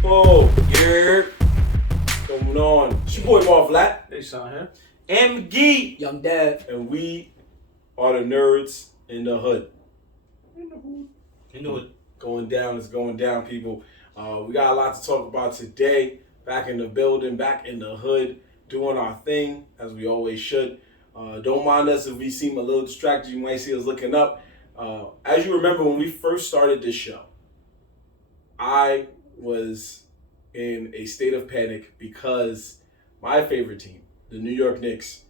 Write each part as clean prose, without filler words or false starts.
people. Yeah. What's going on? It's your boy Marv Flat. They saw him. MG. Young Dev. And we are the nerds in the hood. You know it. Going down, it's going down, people. We got a lot to talk about today. Back in the building, back in the hood, doing our thing, as we always should. Don't mind us if we seem a little distracted. You might see us looking up. As you remember, when we first started this show, I was in a state of panic because my favorite team, the New York Knicks,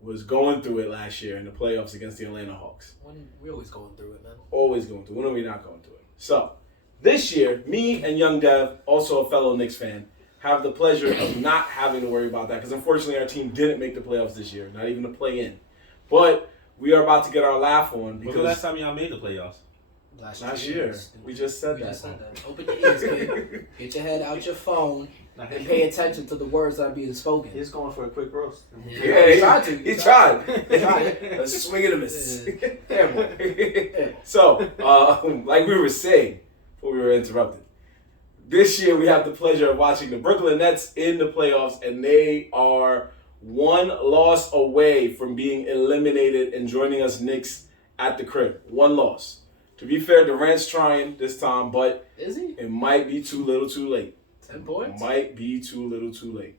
was going through it last year in the playoffs against the Atlanta Hawks. We're always going through it, man. Always going through it. When are we not going through it? So, this year, me and Young Dev, also a fellow Knicks fan, have the pleasure of not having to worry about that because unfortunately our team didn't make the playoffs this year, not even to play in. But we are about to get our laugh on because When was the last time y'all made the playoffs? last year. We just said that. Open your ears, kid. Get your head out your phone and pay attention to the words that are being spoken. He's going for a quick roast. Yeah, he tried to. He tried. He tried. A swing and a miss. Terrible. So, like we were saying before we were interrupted, this year we have the pleasure of watching the Brooklyn Nets in the playoffs, and they are one loss away from being eliminated and joining us Knicks at the crib. One loss. To be fair, Durant's trying this time, but Is he? it might be too little too late. 10 points? Might be too little too late.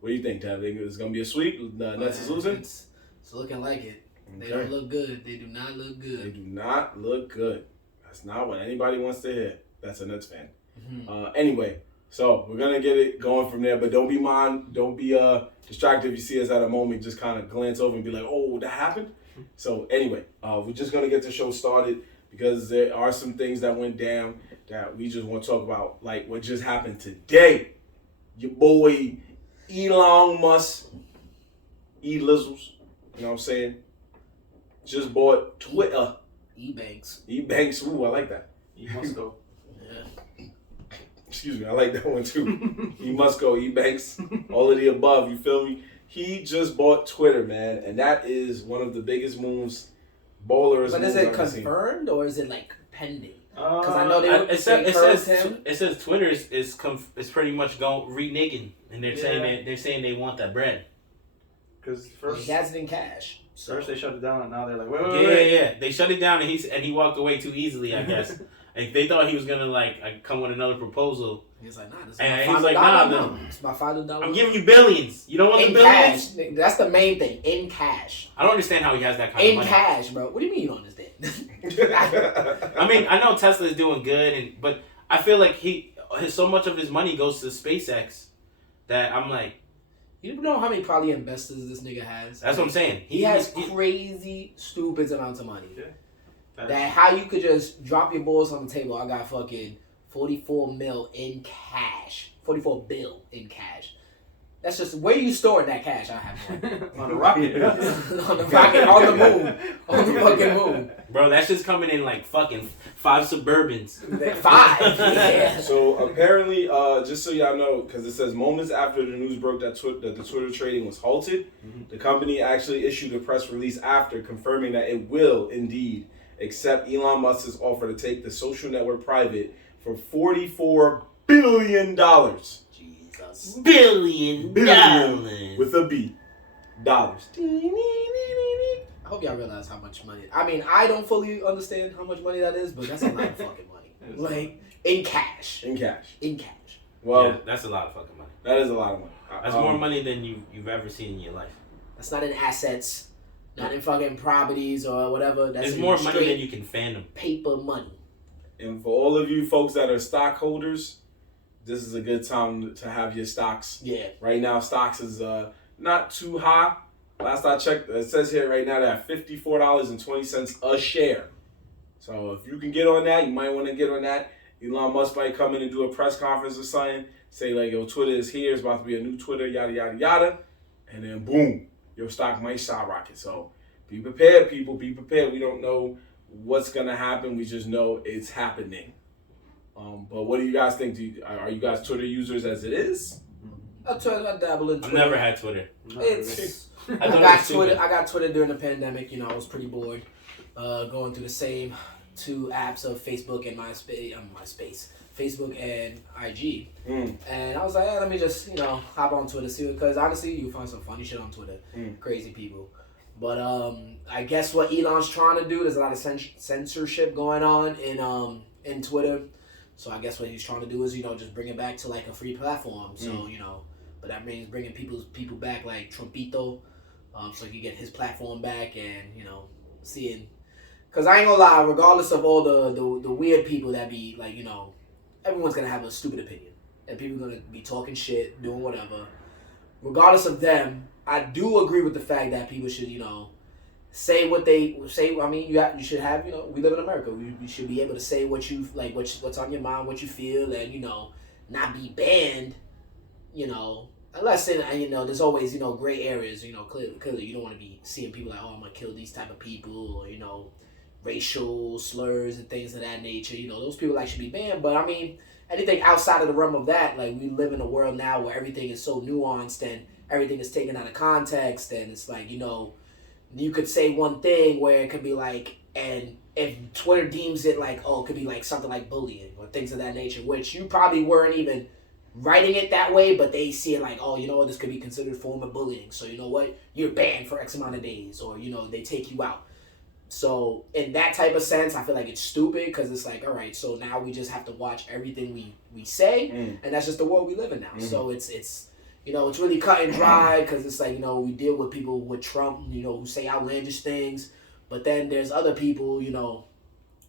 What do you think, Tav? Think it's going to be a sweep? The Nets is losing? It's looking like it. They Okay. don't look good. They do not look good. They do not look good. That's not what anybody wants to hear. That's a Nets fan. Mm-hmm. Anyway, so we're gonna get it going from there. But don't be distracted if you see us at a moment. Just kind of glance over and be like, "Oh, that happened." So anyway, we're just gonna get the show started because there are some things that went down that we just want to talk about, like what just happened today. Your boy Elon Musk, E-Lizzles, you know what I'm saying? Just bought Twitter. E-Banks. E-Banks, ooh, I like that. He must go. Yeah. Excuse me, I like that one too. He must go, E-Banks, all of the above, you feel me? He just bought Twitter, man, and that is one of the biggest moves, bowlers. But is moves it I've ever seen. confirmed or is it like pending? Because I know they It says Twitter is pretty much going reneging, and they're saying they want that bread. Because Well, first he has it in cash. they shut it down, and now they're like, wait. Yeah. They shut it down, and he walked away too easily, I guess. Like, they thought he was gonna come with another proposal. He's like, nah, this is And my he's like, $5. nah, no. It's my $5. I'm giving you billions. You don't want in the billions? cash. That's the main thing. In cash. I don't understand how he has that kind of In money. cash, bro. What do you mean you don't understand? I mean, I know Tesla is doing good, but I feel like so much of his money goes to SpaceX that I'm like, You know how many probably investors this nigga has? that's what I'm saying. He has crazy, stupid amounts of money. Yeah. That how you could just drop your balls on the table. I got fucking 44 mil in cash. 44 bill in cash. That's just, where you storing that cash? I have no idea. On the rocket. On the rocket, on the moon. On the fucking moon. Bro, that's just coming in like fucking 5 Suburbans. 5. Yeah. So apparently, just so y'all know, because it says moments after the news broke that the Twitter trading was halted, the company actually issued a press release after confirming that it will indeed accept Elon Musk's offer to take the social network private for $44 billion. Jesus. Billion dollars. With a B. Dollars. I hope y'all realize how much money. I mean, I don't fully understand how much money that is, but that's a lot of fucking money. Like, in cash. In cash. In cash. Well, Yeah, that's a lot of fucking money. that is a lot of money. That's more money than you've ever seen in your life. That's not in assets. Not in fucking properties or whatever. That's It's in more money straight than you can fandom. paper money. And for all of you folks that are stockholders, this is a good time to have your stocks. Yeah. Right now, stocks is not too high. Last I checked, it says here right now they're at $54.20 a share. So if you can get on that, you might want to get on that. Elon Musk might come in and do a press conference or something. Say like, yo, Twitter is here. It's about to be a new Twitter, yada, yada, yada. And then boom, your stock might skyrocket. So be prepared, people. Be prepared. We don't know what's going to happen. We just know it's happening. But what do you guys think? Are you guys Twitter users as it is? I dabble in I've Twitter. never had Twitter. It's I I thought got it was Twitter. stupid. I got Twitter during the pandemic. You know, I was pretty bored. Going through the same two apps of Facebook and MySpace. Facebook and IG. Mm. And I was like, let me just, hop on Twitter, see, because honestly, you find some funny shit on Twitter. Crazy people. But I guess what Elon's trying to do, there's a lot of censorship going on in Twitter. So I guess what he's trying to do is, just bring it back to like a free platform. So, but that means bringing people back like Trumpito, so he can get his platform back and, seeing. Because I ain't gonna lie, regardless of all the weird people that be like, everyone's gonna have a stupid opinion. And people are gonna be talking shit, doing whatever. Regardless of them, I do agree with the fact that people should, say what they say. I mean, you should have, we live in America. You should be able to say what you like, what's on your mind, what you feel, and not be banned. Unless there's always gray areas. Clearly you don't want to be seeing people like, oh, I'm gonna kill these type of people, or racial slurs and things of that nature. Those people should be banned. But I mean, anything outside of the realm of that, like we live in a world now where everything is so nuanced and everything is taken out of context, and it's like you could say one thing where it could be like, and if Twitter deems it like, oh, it could be like something like bullying or things of that nature, which you probably weren't even writing it that way, but they see it like, oh, this could be considered a form of bullying. So you know what? You're banned for X amount of days, or they take you out. So in that type of sense, I feel like it's stupid because it's like, all right, so now we just have to watch everything we say, and that's just the world we live in now. So it's it's really cut and dry because it's like, we deal with people with Trump, who say outlandish things, but then there's other people,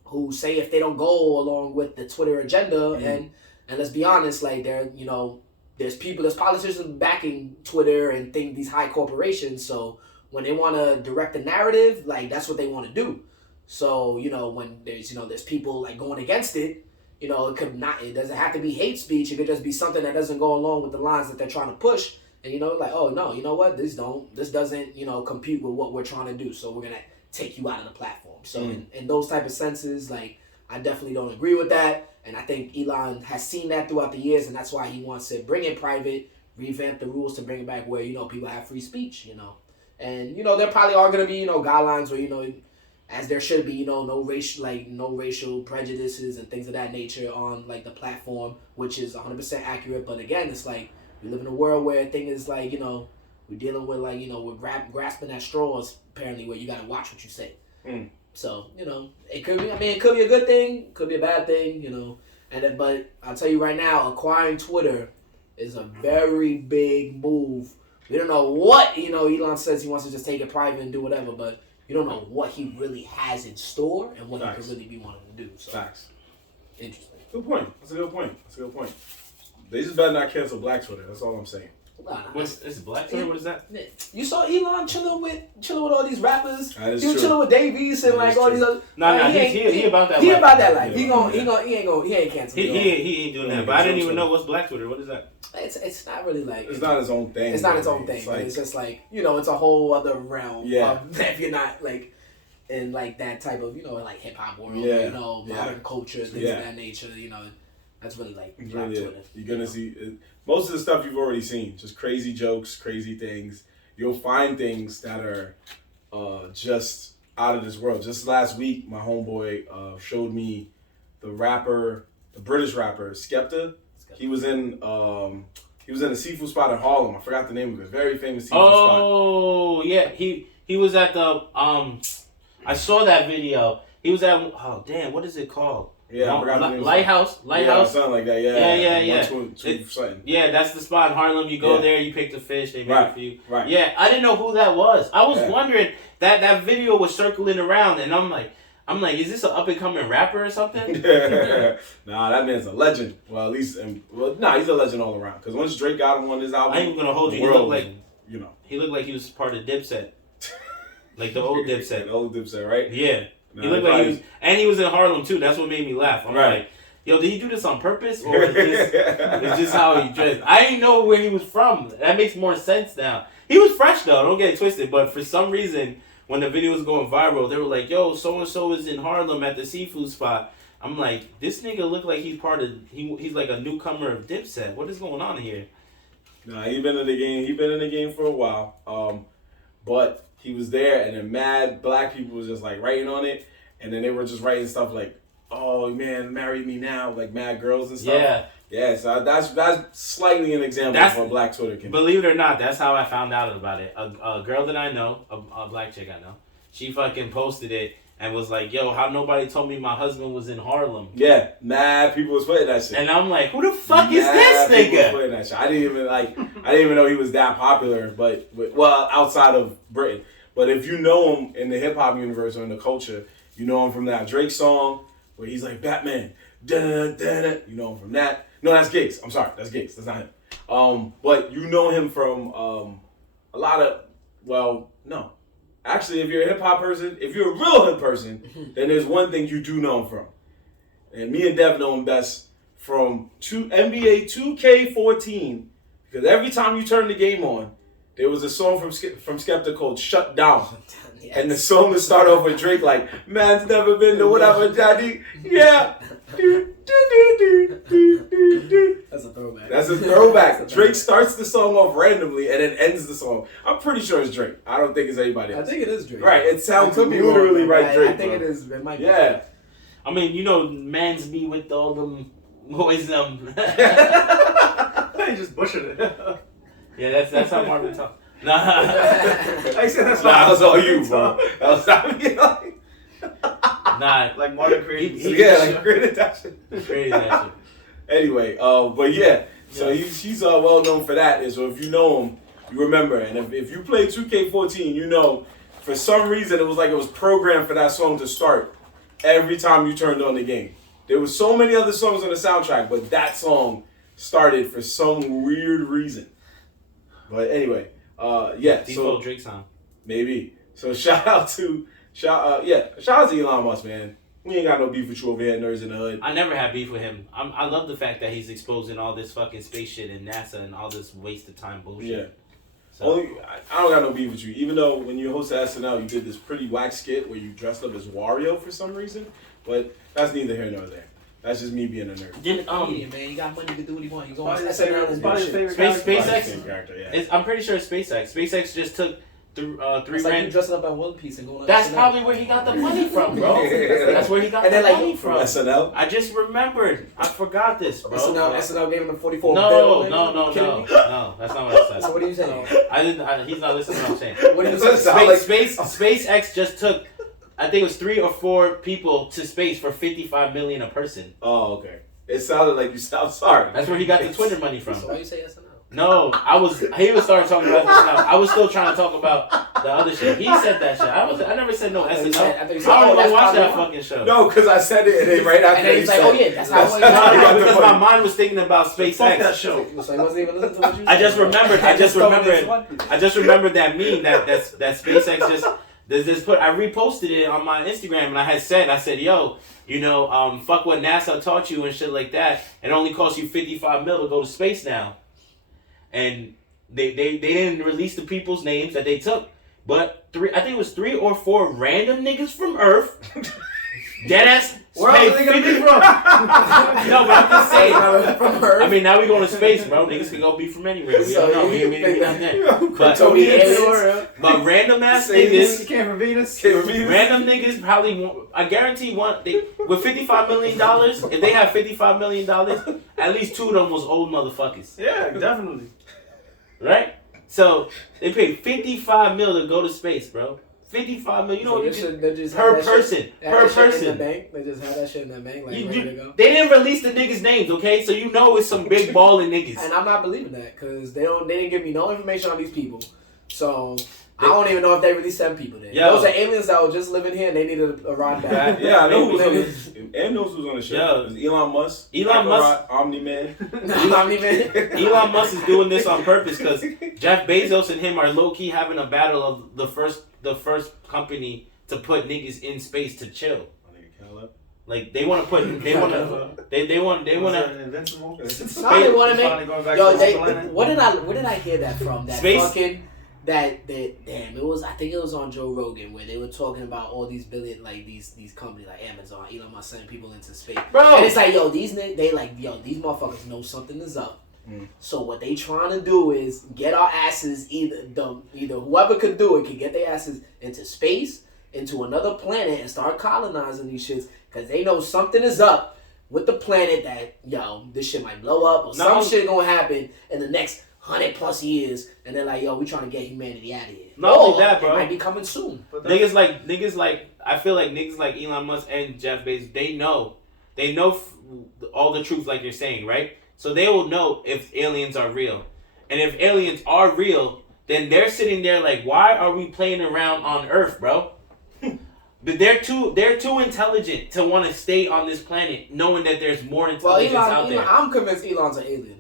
who say if they don't go along with the Twitter agenda, and let's be honest, like there's politicians backing Twitter and these high corporations, so when they want to direct the narrative, like that's what they want to do. So, when there's people like going against it, it doesn't have to be hate speech. It could just be something that doesn't go along with the lines that they're trying to push. And like, oh no, you know what? This doesn't, compute with what we're trying to do. So we're going to take you out of the platform. So in those type of senses, like I definitely don't agree with that. And I think Elon has seen that throughout the years, and that's why he wants to bring it private, revamp the rules to bring it back where, people have free speech, And, there probably are going to be, guidelines where, as there should be, no racial prejudices and things of that nature on, like, the platform, which is 100% accurate. But again, it's like, we live in a world where things is like, we're dealing with, like, we're grasping at straws, apparently, where you got to watch what you say. So, it could be, it could be a good thing, could be a bad thing, but I'll tell you right now, acquiring Twitter is a very big move. We don't know what, Elon says he wants to just take it private and do whatever, but you don't know what he really has in store and what he could really be wanting to do. So, Facts. Interesting. Good point. That's a good point. They just better not cancel Black Twitter. That's all I'm saying. Is Black Twitter? What is that? You saw Elon chilling with all these rappers. That is he was true. chilling with Davies and like all these other. He about that. He life. about that life. Yeah. He ain't canceling. He ain't doing that. But I didn't even know what's Black Twitter. What is that? It's not really like it's not his own thing. It's not its own thing. But it's just like it's a whole other realm. Yeah. If you're not like in like that type of like hip hop world, modern culture, things of that nature, that's really like Black Twitter. You're gonna see most of the stuff you've already seen. Just crazy jokes, crazy things. You'll find things that are just out of this world. Just last week, my homeboy showed me the British rapper Skepta. He was in a seafood spot in Harlem. I forgot the name of it. Very famous seafood spot. Oh yeah, he was at the I saw that video. He was at what is it called? Yeah, I forgot the name. Lighthouse. Yeah, something like that. Yeah. Yeah, that's the spot in Harlem. You go there, you pick the fish, they make it for you. Right. Yeah, I didn't know who that was. I was wondering that video was circling around, and I'm like, is this an up and coming rapper or something? Nah, that man's a legend. Well, at least, he's a legend all around. Because once Drake got him on his album, I ain't gonna hold you. He looked like he was part of Dipset, like the old Dipset. The old Dipset, right? Yeah. Nah, He looked like he was, and he was in Harlem too. That's what made me laugh. I'm like, yo, did he do this on purpose, or it's just how he dressed? I didn't know where he was from. That makes more sense now. He was fresh though. Don't get it twisted. But for some reason, when the video was going viral, they were like, yo, so and so is in Harlem at the seafood spot. I'm like, this nigga look like he's part of. He's like a newcomer of Dipset. What is going on here? Nah, he been in the game. He been in the game for a while. But he was there, and then mad black people was just like writing on it, and then they were just writing stuff like oh man, marry me now, like mad girls and stuff. Yeah. Yeah, so that's slightly an example That's- of what Black Twitter can be. Believe it or not, that's how I found out about it. A girl that I know, a black chick I know, she fucking posted it and was like, yo, how nobody told me my husband was in Harlem. Yeah, mad people was putting that shit. And I'm like, who the fuck is Mad this people was nigga? putting that shit. I didn't even know he was that popular, but well, outside of Britain. But if you know him in the hip hop universe or in the culture, you know him from that Drake song where he's like Batman. Da-da-da-da-da. You know him from that. No, that's Giggs. I'm sorry, that's Giggs. That's not him. But you know him from a lot of, well, no. Actually, if you're a hip hop person, if you're a real hip person, then there's one thing you do know him from. And me and Dev know him best from NBA 2K14, because every time you turn the game on, there was a song from Skepta called "Shut Down," Yes. and the song would start off with Drake like, "Man's never been to whatever, daddy, yeah." That's a throwback. That's a throwback. Drake starts the song off randomly and then ends the song. I'm pretty sure it's Drake. I don't think it's anybody else. I think it is Drake. Right, it sounds could be literally wrong, right but Drake. I think bro. it is. It might be. Yeah. I mean, you know, man's be with all them boys. He just bushing it. Yeah, that's how Marvin talks. Nah. I said that's Nah, that was all you, bro. bro. That was not me. Nah. Like Martin created. Yeah, like created that shit. Crazy that shit. Anyway, but yeah, so he's well known for that. And so if you know him, you remember. And if you play 2K14, you know, for some reason it was programmed for that song to start every time you turned on the game. There was so many other songs on the soundtrack, but that song started for some weird reason. But anyway, yeah. Default Drake song. Maybe. So shout out to Elon Musk, man. We ain't got no beef with you over here, nerds in the hood. I never had beef with him. I love the fact that he's exposing all this fucking space shit and NASA and all this waste of time bullshit. Yeah. So, I don't got no beef with you. Even though when you hosted SNL, you did this pretty whack skit where you dressed up as Wario for some reason. But that's neither here nor there. That's just me being a nerd. didn't Comedian, man, you got money to do what he want. You go on Probably his SNL favorite- and probably do his shit. favorite SpaceX? character. Same character, yeah. I'm pretty sure it's SpaceX. SpaceX just took three It's like you rand. dressing up at One Piece and going on That's SNL. probably where he got the money from, bro. That's where he got And the then, like, money From from. SNL? I just remembered. I forgot this, bro. SNL gave him the 44 No, bill. no, Kidding no. me? No, that's not what I So said. what are you saying? He's not listening to what I'm saying. What are you That's saying? SpaceX just took, I think it was 3 or 4 people to space for $55 million a person. Oh, okay. It sounded like you sound sorry. That's where he got the Twitter money from. So why you say SNL? No, he was starting talking about SNL. I was still trying to talk about the other shit. He said that shit. I never said no I thought you SNL. said- I thought you said, I oh, don't that's even watch probably that why. fucking show. No, because I said it, and then right after And then he he's like, said, oh yeah, that's how it No, the because funny. my mind was thinking about Fuck that SpaceX. show. So he wasn't even listening to what you said. I just remembered. One. I just remembered that meme that SpaceX just. I reposted it on my Instagram and I said, yo, you know, fuck what NASA taught you and shit like that. It only costs you $55 million to go to space now. And they didn't release the people's names that they took, but I think it was 3 or 4 random niggas from Earth. Deadass. Where else are they gonna be from? No, but I'm just saying. From Earth. I mean, now we going to space, bro. Niggas can go be from anywhere. We don't know. We not there. But Kryptonian. random ass You niggas. came from Venus. Random niggas probably want, I guarantee with $55 million, if they have $55 million, at least 2 of them was old motherfuckers. Yeah, definitely. Right? So they paid $55 million to go to space, bro. $55 million. You know what you can, per person. Per person. In the bank. They just had that shit in the bank. Like, ready to go. They didn't release the niggas' names, okay? So you know it's some big balling niggas. And I'm not believing that because they didn't give me no information on these people. So I don't even know if they really sent people there. Yo. Those are aliens that were just living here and they needed a ride back. Yeah, I know who was on Niggas. the and knows who's on the show. Yo. It was Elon Musk. Elon Musk. Omni-Man. Not even. Elon Musk is doing this on purpose because Jeff Bezos and him are low key having a battle of the first company to put niggas in space to chill. Like they want to put they want to Invincible. No, they want to Finally make. going back Yo, to they, the planet. where did I hear that from? That Space? fucking that damn. It was, I think it was on Joe Rogan where they were talking about all these billion, like these companies like Amazon, Elon Musk sending people into space. Bro. And it's like, yo, these motherfuckers know something is up. So what they trying to do is get our asses either whoever could do it can get their asses into space, into another planet, and start colonizing these shits. because they know something is up with the planet that, yo, this shit might blow up or some shit gonna happen in the next 100+ years, and they're like, yo, we trying to get humanity out of here. Not only that, bro. It might be coming soon. Niggas like, I feel like niggas like Elon Musk and Jeff Bezos, they know all the truth, like you're saying, right? So they will know if aliens are real. And if aliens are real, then they're sitting there like, why are we playing around on Earth, bro? But they're too intelligent to want to stay on this planet, knowing that there's more intelligence out there. I'm convinced Elon's an alien.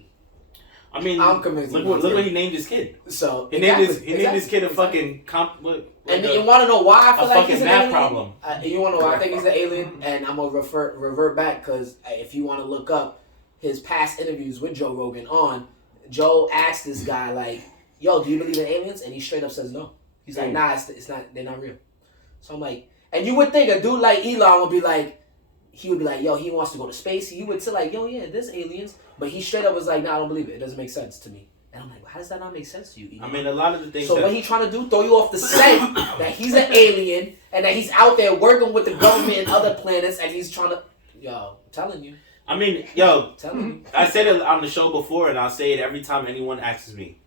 I mean, I'm convinced. Look what he named his kid. So he named his kid a fucking and you want to know why I feel like he's an math alien? problem. You want to know why I think he's an alien? And I'm gonna revert back because if you want to look up his past interviews with Joe Rogan Joe asked this guy like, "Yo, do you believe in aliens?" And he straight up says no. He's like, "Nah, it's not. They're not real." So I'm like, and you would think a dude like Elon would be like, yo, he wants to go to space. You would say like, yo, yeah, there's aliens. But he straight up was like, nah, I don't believe it. It doesn't make sense to me. And I'm like, how does that not make sense to you, Elon? I mean, a lot of the things. So what he trying to do? Throw you off the scent that he's an alien and that he's out there working with the government and other planets and he's trying to, yo, I'm telling you. I mean, yo, telling you. I said it on the show before, and I'll say it every time anyone asks me.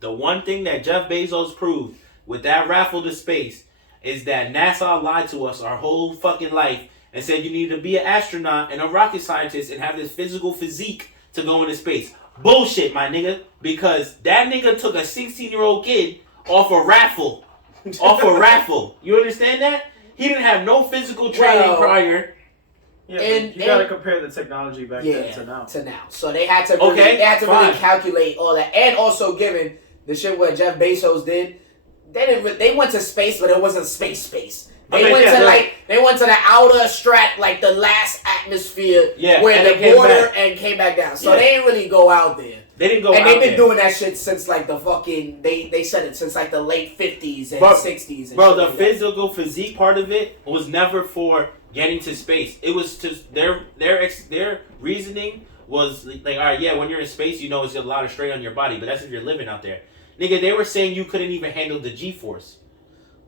The one thing that Jeff Bezos proved with that raffle to space is that NASA lied to us our whole fucking life and said you need to be an astronaut and a rocket scientist and have this physical physique to go into space. Bullshit, my nigga. Because that nigga took a 16-year-old kid off a raffle. You understand that? He didn't have no physical training prior. Yeah, and you gotta compare the technology back then to now. So they had to really calculate all that, and also given the shit what Jeff Bezos did, they went to space, but it wasn't space. They went to the outer strat, like the last atmosphere, where the border and came back down. So they didn't really go out there. They didn't go and out they've been there. doing that shit since like the fucking they said it since like the late 50s and 60s. And bro, shit the like physical physique part of it was never for getting to space. It was just their reasoning was like, all right, yeah, when you're in space, you know it's a lot of strain on your body, but that's if you're living out there. Nigga, they were saying you couldn't even handle the G-force.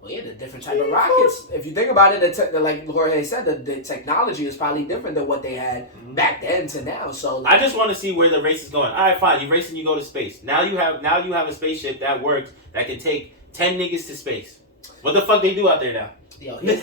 Well, yeah, the different type of rockets. If you think about it, like Jorge said, the technology is probably different than what they had back then to now. So I just want to see where the race is going. All right, fine, you're racing, you go to space. Now you have a spaceship that works that can take 10 niggas to space. What the fuck they do out there now? Yo, here's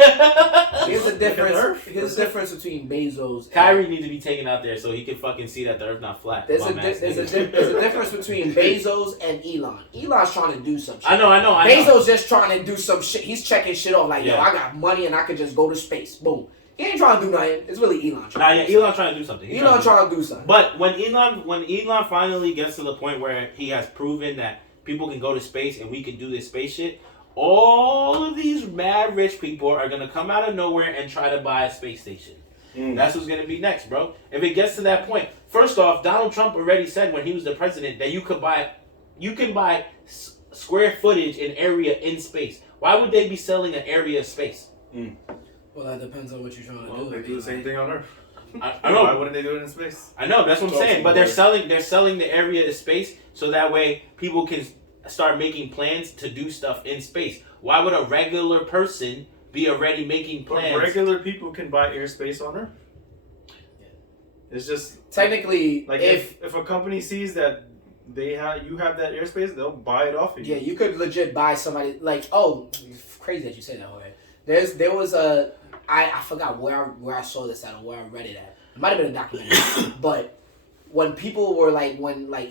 the difference. Here's the difference between Bezos. Kyrie needs to be taken out there so he can fucking see that the Earth's not flat. There's a difference between Bezos and Elon. Elon's trying to do some shit. I know. Bezos just trying to do some shit. He's checking shit off like, yo, I got money and I could just go to space. Boom. He ain't trying to do nothing. It's really Elon. Elon trying to do something. Elon trying to do something. But when Elon finally gets to the point where he has proven that people can go to space and we can do this space shit, all of these mad rich people are going to come out of nowhere and try to buy a space station. That's what's going to be next, bro. If it gets to that point, first off, Donald Trump already said when he was the president that you can buy square footage and area in space. Why would they be selling an area of space? Well, that depends on what you're trying to do. They do the same thing on Earth. I know. Why wouldn't they do it in space? I know, that's what I'm saying. But they're selling the area of space so that way people can start making plans to do stuff in space. Why would a regular person be already making plans? But regular people can buy airspace on Earth. It's just technically like if a company sees that you have that airspace, they'll buy it off of you. Yeah, you could legit buy somebody like crazy that you say that, Jorge. There was I forgot where I saw this at or where I read it at. It might have been a documentary, but when people were like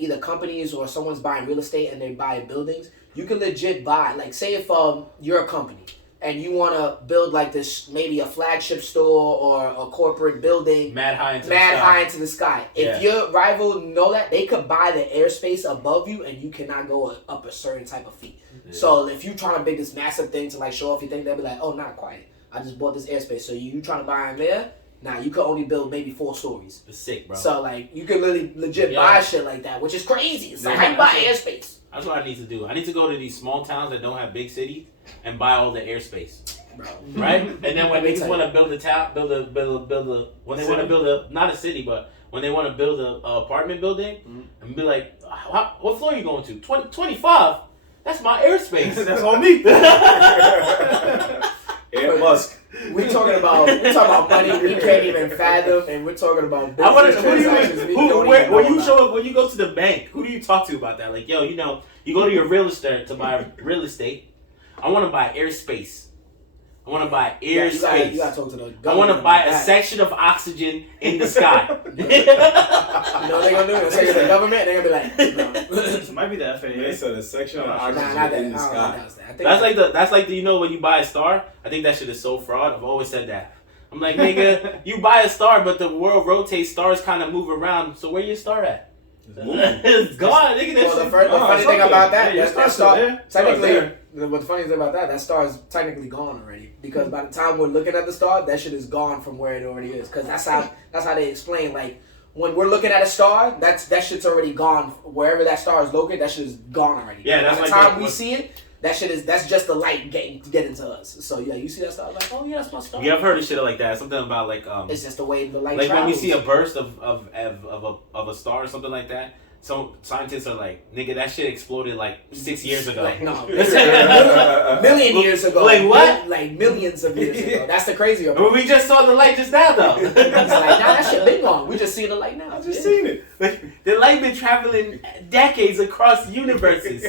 either companies or someone's buying real estate and they buy buildings, you can legit buy, like say if you're a company and you want to build like this, maybe a flagship store or a corporate building mad high into the sky. If your rival know that, they could buy the airspace above you and you cannot go up a certain type of feet. Yeah. So if you trying to build this massive thing to like show off your thing, they'll be like, oh, not quiet. I just bought this airspace. So you trying to buy in there? Nah, you could only build maybe 4 stories. It's sick, bro. So, like, you could legit buy shit like that, which is crazy. It's like, how you buy airspace? That's what I need to do. I need to go to these small towns that don't have big cities and buy all the airspace. Bro. Right? And then when niggas want to build a town, when they want to build not a city, but when they want to build a apartment building, and be like, what floor are you going to? 25? That's my airspace. That's on me. Elon Musk. we're talking about money we can't even fathom, and we're talking about I want to. business transactions we don't even know When you about. show up, when you go to the bank, who do you talk to about that? Like, yo, you know, you go to your real estate to buy real estate. I want to buy airspace. I want to buy airspace. You gotta talk to the government. I want to buy about a that. section of oxygen in the sky. You know what they're gonna do? They'll say to the government, they're gonna be like, no. It might be the FAA. They said a section of Nah, oxygen not that. in the I don't sky. think that's that. I think That's like the you know when you buy a star. I think that shit is so fraud. I've always said that. I'm like, nigga, you buy a star, but the world rotates. Stars kind of move around. So where your star at? It's gone, nigga. Well, the That funny thing about that, Yeah, that star, technically, there. what the funny thing about that star is technically gone already. Because by the time we're looking at the star, that shit is gone from where it already is. Because that's how they explain, like, when we're looking at a star, that shit's already gone. Wherever that star is located, that shit is gone already. Yeah, that's by the like time we see it, that's just the light getting to us. So yeah, you see that star, like, oh yeah, that's my star. yeah, I've heard of shit like that. Something about like It's just the way the light like travels. when we see a burst of a star or something like that. Some scientists are like, nigga, that shit exploded like 6 years ago. Like, no, million years ago. Like what? Like millions of years ago. That's the crazy part. Well, we just saw the light just now, though. It's like, nah, that shit been gone. We just seeing the light now. I just seen it. The light been traveling decades across universes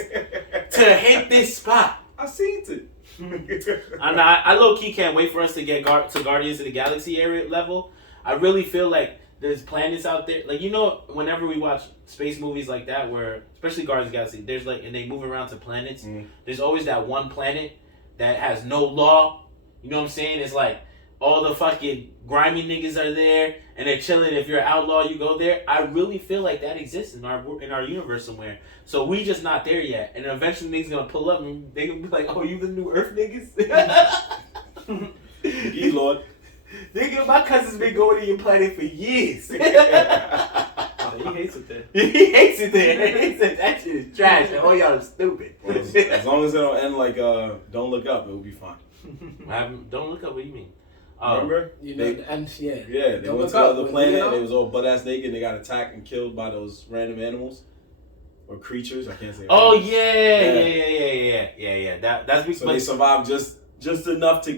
to hit this spot. I seen it. And I low key can't wait for us to get to Guardians of the Galaxy area level. I really feel like there's planets out there. Like, you know, whenever we watch space movies like that, where especially Guardians of the Galaxy, there's like, and they move around to planets. There's always that one planet that has no law. You know what I'm saying? It's like all the fucking grimy niggas are there and they're chilling. If you're an outlaw, you go there. I really feel like that exists in our universe somewhere. So we just not there yet. And eventually niggas gonna pull up and they gonna be like, "Oh, you the new Earth niggas?" Ye Lord. Nigga, my cousin's been going to your planet for years. He hates it there. He hates it there. He said that shit is trash and all y'all are stupid. Well, as long as it don't end like Don't Look Up, it will be fine. Don't look up. What do you mean? Remember? You know, and yeah. Yeah, they Don't went Look to the Up other with planet Leo. and they was all butt ass naked and they got attacked and killed by those random animals or creatures. I can't say. Oh animals. yeah. That's because So they survived just enough to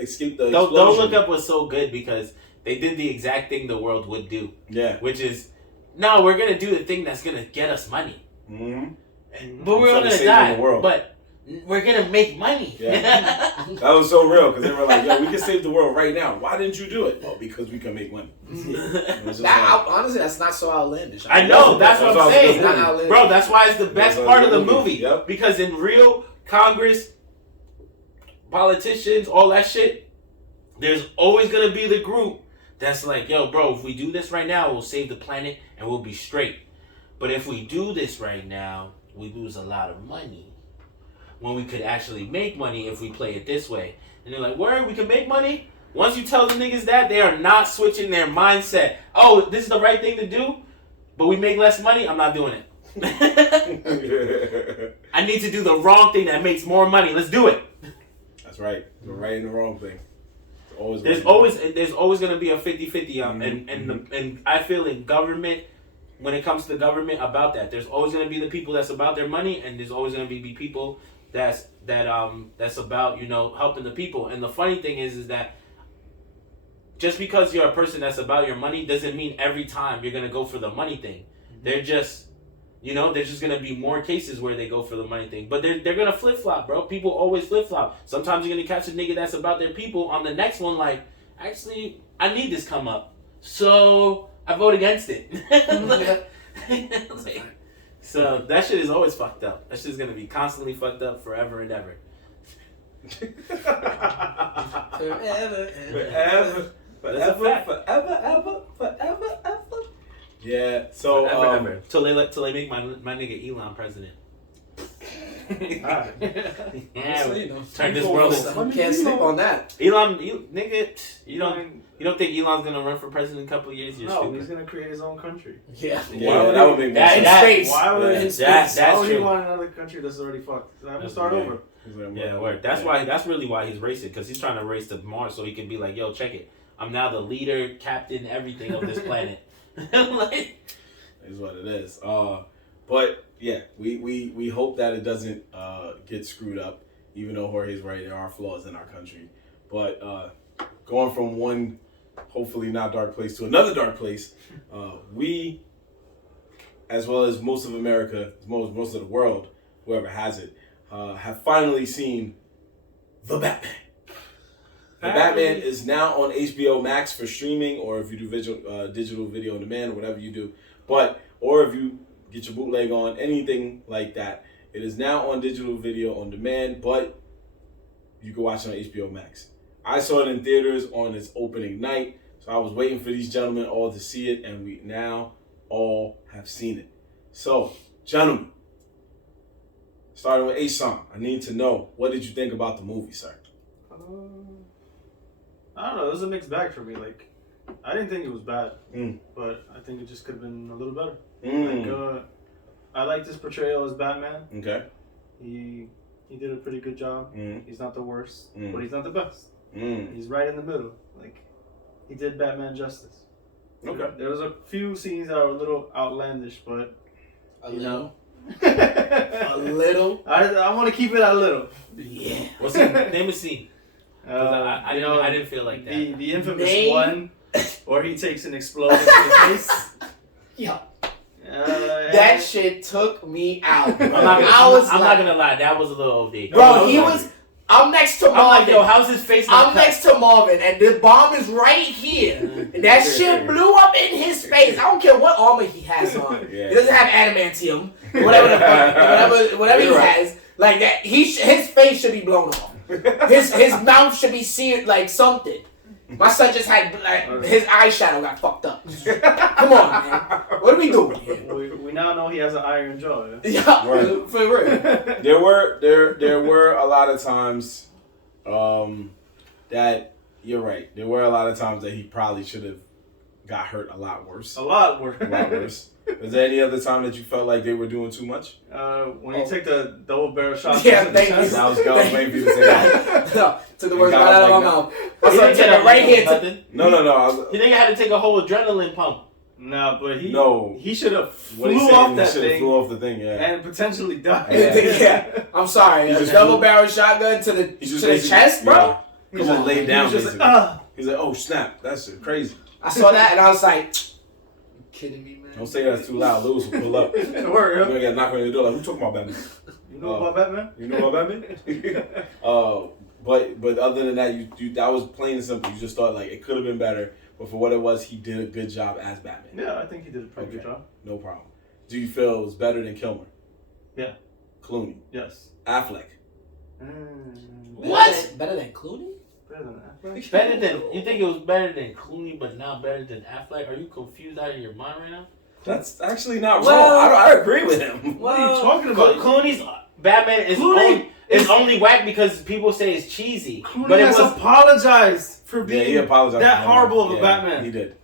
escape the Don't explosion. Look Up was so good because they did the exact thing the world would do. Yeah. Which is, no, we're gonna do the thing that's gonna get us money. Mm-hmm. But we're all Instead of gonna saving die. the world. But we're gonna make money. Yeah. That was so real because they were like, "Yo, we can save the world right now. Why didn't you do it?" Well, because we can make money. It was just like- Honestly, that's not so outlandish. I know, that's what I'm saying. It's not outlandish. Bro, that's why it's the best part of the movie. Yep. Because in real Congress, politicians, all that shit, there's always gonna be the group that's like, yo, bro, if we do this right now, we'll save the planet and we'll be straight. But if we do this right now, we lose a lot of money. When we could actually make money if we play it this way. And they're like, word, we can make money? Once you tell the niggas that, they are not switching their mindset. Oh, this is the right thing to do, but we make less money? I'm not doing it. I need to do the wrong thing that makes more money. Let's do it. That's right. The right and the wrong thing. There's always going to be a 50-50 and I feel in government, when it comes to government, about that. There's always going to be the people that's about their money, and there's always going to be people that's about, you know, helping the people. And the funny thing is that just because you're a person that's about your money doesn't mean every time you're going to go for the money thing. They're just, you know, there's just going to be more cases where they go for the money thing. But they're going to flip-flop, bro. People always flip-flop. Sometimes you're going to catch a nigga that's about their people. On the next one, like, actually, I need this come up. So I vote against it. Like, so that shit is always fucked up. That shit is going to be constantly fucked up forever and ever. Forever. Yeah. So Forever. Till they make my nigga Elon president. Alright. Yeah, Honestly, you know, turn this world. you can't sleep on that. Elon, nigga, you don't think Elon's gonna run for president in a couple of years? You're No, stupid. he's gonna create his own country. Yeah. Yeah, that would make more sense. space. Why would Yeah. in space? That's Why would he true. want another country that's already fucked? So I'm gonna start over. Yeah, word. That's why. That's really why he's racing, because he's trying to race to Mars so he can be like, yo, check it. I'm now the leader, captain, everything of this planet. Like, is what it is. But yeah, we hope that it doesn't get screwed up. Even though Jorge's right, there are flaws in our country. But going from one, hopefully not dark place to another dark place, we, as well as most of America, most of the world, whoever has it, have finally seen The Batman. The Batman is now on HBO Max for streaming, or if you do digital video on demand, or whatever you do. Or if you get your bootleg on, anything like that. It is now on digital video on demand, but you can watch it on HBO Max. I saw it in theaters on its opening night, so I was waiting for these gentlemen all to see it, and we now all have seen it. So, gentlemen, starting with Asan, I need to know, what did you think about the movie, sir? I don't know. It was a mixed bag for me. Like, I didn't think it was bad, Mm. but I think it just could have been a little better. Mm. Like, I liked his portrayal as Batman. Okay. He did a pretty good job. Mm. He's not the worst, Mm. but he's not the best. Mm. He's right in the middle. Like, he did Batman justice. Okay. There was a few scenes that were a little outlandish, but A you little. know, A little. I want to keep it at little. Yeah. What's the name of scene? I didn't feel like that. The infamous Name? one where he takes an explosion to the face. Yeah. Uh, That shit took me out. Bro. I'm not like, gonna lie, that was a little OD. bro, he was. I'm next to I'm like, Marvin. yo, how's his face? I'm next to Marvin, and the bomb is right here. And that shit blew up in his face. I don't care what armor he has on. Yeah. He doesn't have adamantium. Whatever he has. Like that, his face should be blown off. His mouth should be seared like something. My son just had his eyeshadow got fucked up. Come on, man. What are we doing here? we now know he has an iron jaw. Yeah? Yeah, Right. for real. There were a lot of times that you're right. There were a lot of times that he probably should have got hurt a lot worse. A lot worse. A lot worse. Was there any other time that you felt like they were doing too much? When you take the double barrel shot. Yeah, to the thank chest. you. I was waiting for you to say that. No, took the words You right got out of my like mouth. He I didn't started get taking a right here. nothing. No. He had to take a whole adrenaline pump. Nah, but No. he should have What he flew said, off he that should have thing flew off the thing, yeah. and potentially died. Yeah, I'm sorry. He A just double flew- barrel shotgun to the chest, bro. He just laid down, He was basically. just like, He's like, oh, snap. That's crazy. I saw that and I was like, "You kidding me, man?" Don't say that's too loud. Lewis will pull up. You're Don't worry, going to get knocked on your door like, who talking about Batman? You know about Batman? You know about Batman? But other than that, you that was plain and simple. You just thought like it could have been better, but for what it was, he did a good job as Batman. Yeah, I think he did a pretty good job. No problem. Do you feel it was better than Kilmer? Yeah. Clooney? Yes. Affleck? What? Better than Clooney? Better than that. Better than you think it was better than Clooney, but now better than Affleck? Are you confused out of your mind right now? That's actually not Well- wrong. I agree with him. What are you talking about? Clooney's Batman is only whack because people say it's cheesy. Clooney but it has was apologized for Yeah, being he apologized. that for him. horrible of a Yeah, Batman. He did.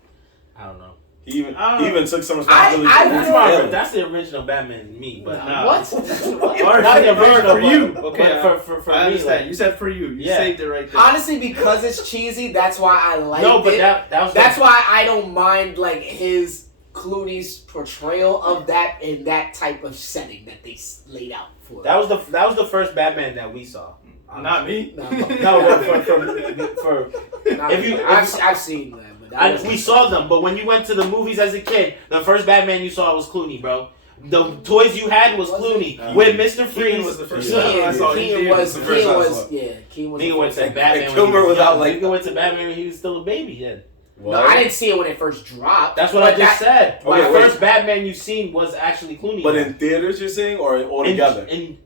I don't know. He even I don't he know. even took some responsibility I- for That's, his my, failing. that's the original Batman, me. But Nah. What? Alright, Not the original for you. but Okay, for I me. understand. Like, You said for you. You Yeah. saved it right there. Honestly, because it's cheesy, that's why I like no, but it. that was That's why I don't mind like his Clooney's portrayal of that in that type of setting that they laid out for. that was the first Batman that we saw. Not me. No, For if you- I've seen that, but that was- we saw them, but when you went to the movies as a kid, the first Batman you saw was Clooney, bro. The toys you had was Clooney with Mr. Freeze. Keaton was the first Yeah. time I saw Keaton him. was, the first Keaton I was, saw it. yeah, Keaton was. Nigga the went first to one. Batman. And Kilmer was out like- Nigga went to Batman when he was still a baby. Yeah, No, I didn't see it when it first dropped. that's what but I just said. Okay, The wait. first Batman you seen was actually Clooney. But in theaters, you're saying, or all together? in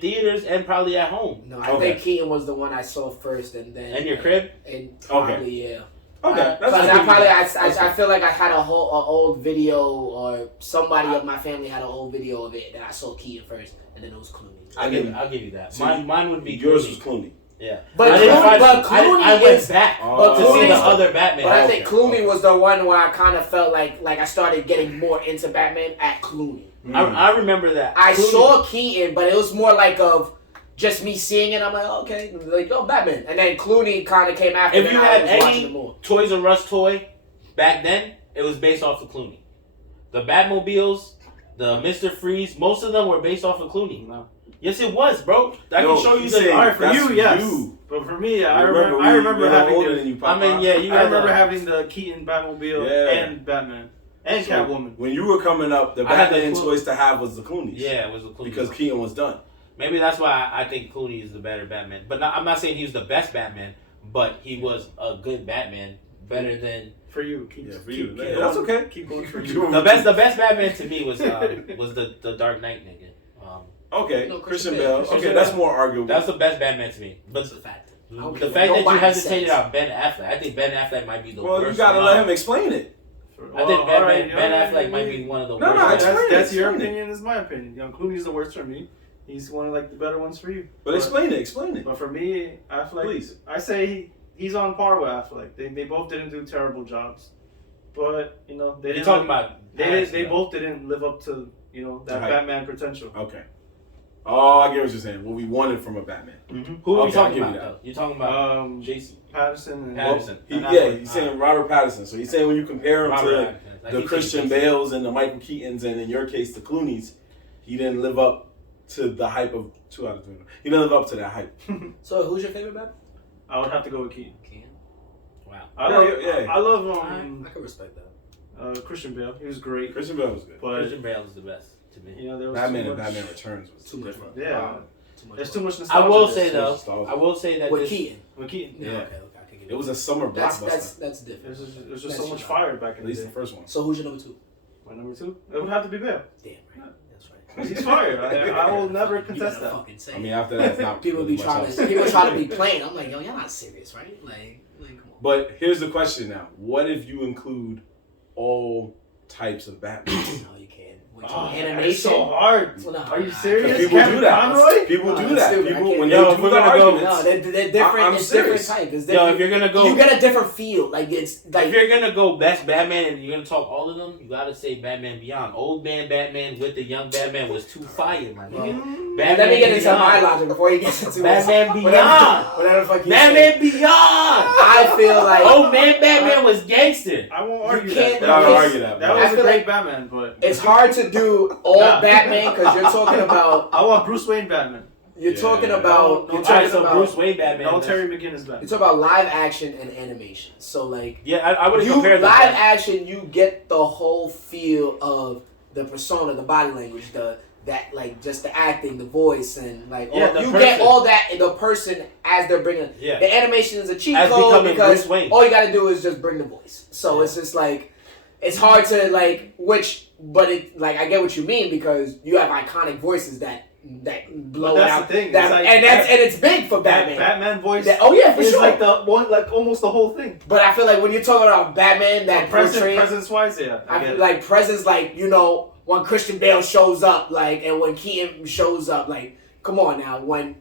theaters and probably at home. No, I Okay. think Keaton was the one I saw first, and then. And your crib. And probably yeah. Okay, that's Because what I feel like I had a old video, or somebody of my family had an old video of it that I saw Keaton first, and then it was Clooney. I'll give you that. So mine would be yours Clooney. was Clooney. Yeah, But I didn't Clooney- find- but Clooney I went is- back but to see the Clooney's- other Batman. But I think Okay. Clooney was the one where I kind of felt like I started getting more into Batman at Clooney. I remember that. I Clooney- saw Keaton, but it was more like of just me seeing it. I'm like, okay, like Batman, and then Clooney kind of came after. If and you I had was watching any it more. Toys R Us toy back then, it was based off of Clooney. The Batmobiles, the Mr. Freeze, most of them were based off of Clooney. No. Yes, it was, bro. I can show you he's the. saying All right, for that's you, yes. you. But for me, I Remember remember having older the, than you, I mean, Papa. yeah, you I had remember the, having the Keaton Batmobile Yeah. and Batman and So, Catwoman. When you were coming up, the I had the Batman Clo- choice to have was the Clooney's. Yeah, it was the Clooney. Because Keaton was done. Maybe that's why I think Clooney is the better Batman. But I'm not saying he was the best Batman, but he was a good Batman. Better than For you, Yeah, for you. keep Yeah, going. that's okay. Keep going for Do you. it. the best. The best Batman to me was the Dark Knight nigga. Okay, No, Christian Christian Bale. Bale. Okay, that's more arguable. That's the best Batman to me. But That's a fact. I don't the care fact what that you nobody hesitated says. on Ben Affleck, I think Ben Affleck might be the Well, worst. you gotta one. let him explain it. I think Ben Affleck might be one of the No, worst. no, ones. explain it. That's your explain it. opinion. Is my opinion. Young Clooney's the worst for me. He's one of like the better ones for you. But explain it. But for me, Affleck. Please. I say he's on par with Affleck. They both didn't do terrible jobs, but they You're didn't. talking about They both didn't live up to that Right. Batman potential. Okay. Oh, I get what you're saying. What we wanted from a Batman. Mm-hmm. Who are we Okay, I'll talking give about? you that. Though? You're talking about Jason Patterson and Patterson. and Yeah, Affleck. he's saying Robert Pattinson. So he's saying when you compare him Robert to Pattinson. Like, the he Christian thinks- Bales and the Michael Keatons, and in your case the Clooney's, he didn't live up to the hype of 2 out of 3. He didn't live up to that hype. So who's your favorite Batman? I would have to go with Keaton. Wow. I love I can respect that. Christian Bale. He was great, Christian Bale was good. but Christian Bale is the best to me. there was Batman too and much, Batman Returns was Too much different. Yeah, Too much there's fun. too much nostalgia. I will there. say though. nostalgia. I will say that With this, Keaton. With Keaton. Yeah. Okay, I can give It was a summer blockbuster. that's different. It was just That's so much just- fire back in At the least day. the first one. So who's your number 2? My number 2, it would have to be Bale. Damn right. That's right. 'Cause he's fire. I will never You contest gotta that. fucking say I mean, it. after that, it's not People really be much trying else. to try to be playing. I'm like, yo, y'all not serious, right? Like come on. But here's the question now: what if you include all types of Batman? No, you can't. When you Oh, animation. it's so hard. Well, no, Are you nah. serious? People Kevin do that. Conroy? People No, do that's that. stupid. I People can't when do they that. do We're the gonna go- arguments. No, they're different. I'm it's serious. different type. It's Yo, different. if you're gonna go, You get a different feel. Like it's like if you're gonna go best Batman and you're gonna talk all of them, you gotta say Batman Beyond. Old man Batman with the young Batman was too fire, my nigga. Batman let me get into my Beyond. logic before he gets into Batman whatever Beyond. the fuck you say. Batman Beyond. I feel like Old man Batman was gangster. I won't argue can't- that. I don't it's- argue that. That bro. was I a feel great like- Batman, but it's hard to do all Nah. Batman because you're talking about I want Bruce Wayne Batman. you're Yeah. talking about No, you're no, talking Alright, so about Bruce Wayne Batman. No that's- Terry McGinnis Batman. you're talking about live action and animation. So like Yeah, I would you compare live them. action, you get the whole feel of the persona, the body language, that like just the acting, the voice, and like Yeah, all, the you person. get all that in the person as they're bringing. Yeah. The animation is a cheat As code becoming because Bruce Wayne. all you got to do is just bring the voice. So Yeah. it's just like it's hard to like but it like I get what you mean because you have iconic voices that blow But that's out. the thing, That, it's like- and it's big for That Batman. Batman voice Oh yeah, for is sure. like the one, like almost the whole thing. But I feel like when you're talking about Batman, that portraying, Presence-wise, yeah. I get feel it. like presence, like when Christian Bale shows up, like, and when Keaton shows up, like, come on now, when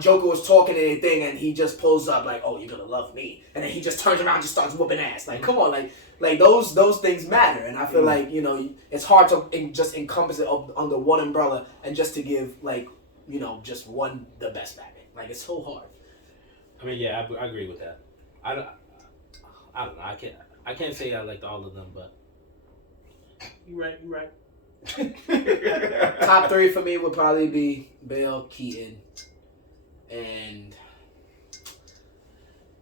Joker was talking anything, and he just pulls up, like, oh, you're gonna love me, and then he just turns around and just starts whooping ass, like, come on, like those things matter, and I feel like it's hard to just encompass it under one umbrella and just to give like just one the best Batman, like it's so hard. I mean, yeah, I agree with that. I don't know. I can't say I liked all of them, but you right. Top 3 for me would probably be Bale, Keaton, and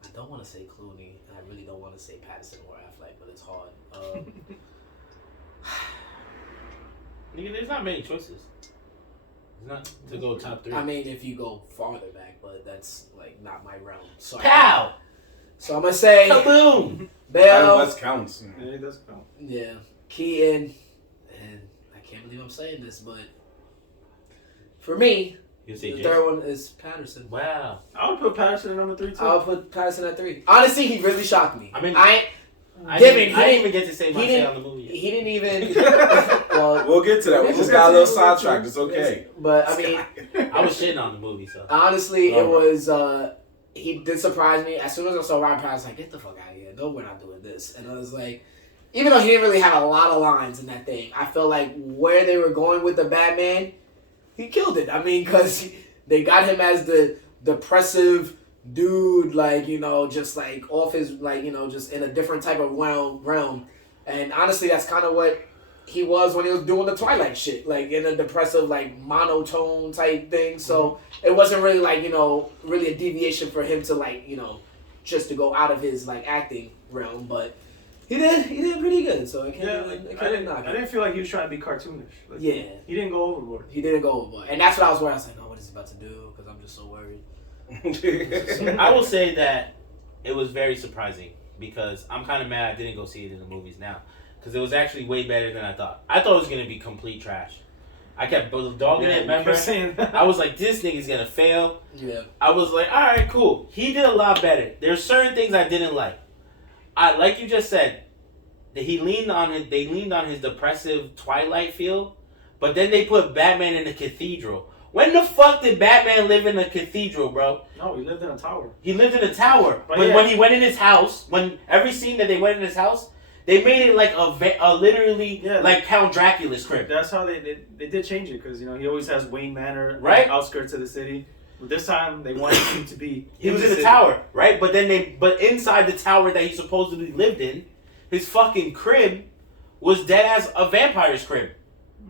I don't want to say Clooney, and I really don't want to say Pattinson or Affleck, but it's hard. Nigga, there's not many choices. It's not to go top 3. I mean, if you go farther back, but that's like not my realm. So, Pow! so I'm gonna say Kaboom! Bale, That counts. Yeah, it does count. yeah, Keaton, and I can't believe I'm saying this, but for me, You say the Jason? third one is Patterson. Wow. I would put Patterson at number 3 too. I'll put Patterson at 3. Honestly, he really shocked me. I mean, I I Giving, didn't even get to say my he say didn't- on the movie yet. he didn't even. Well, We'll get to that. We We'll just get got a to little that. We'll get to sidetracked. it. It's okay. But I mean, I was shitting on the movie, so. honestly, it Alright. was. He did surprise me. As soon as I saw Robert Pattinson, I was like, "Get the fuck out of here! No, we're not doing this." And I was like, even though he didn't really have a lot of lines in that thing, I felt like where they were going with the Batman, he killed it. I mean, because they got him as the depressive dude, like just like off his, like just in a different type of realm. And honestly, that's kind of what he was when he was doing the Twilight shit, like in a depressive, like monotone type thing. So it wasn't really like really a deviation for him to like just to go out of his like acting realm, but. He did pretty good, so it can't knock it. I didn't feel like he was trying to be cartoonish. Like, yeah. He didn't go overboard. He didn't go overboard. And that's what I was worried. I was like, no, what is he about to do? Because I'm just so worried. I will say that it was very surprising because I'm kind of mad I didn't go see it in the movies now because it was actually way better than I thought. I thought it was going to be complete trash. I kept dogging it, remember? I was like, this nigga's going to fail. Yeah. I was like, all right, cool. He did a lot better. There's certain things I didn't like. Like you just said, that they leaned on his depressive Twilight feel, but then they put Batman in a cathedral. When the fuck did Batman live in a cathedral, bro? No, he lived in a tower. He lived in a tower. But yeah. when he went in his house, when every scene that they went in his house, they made it like a literally like Count Dracula's crib. That's how they did change it because he always has Wayne Manor, right, outskirts of the city. But this time they wanted him to be. He was in a tower, right? But inside the tower that he supposedly lived in, his fucking crib was dead as a vampire's crib.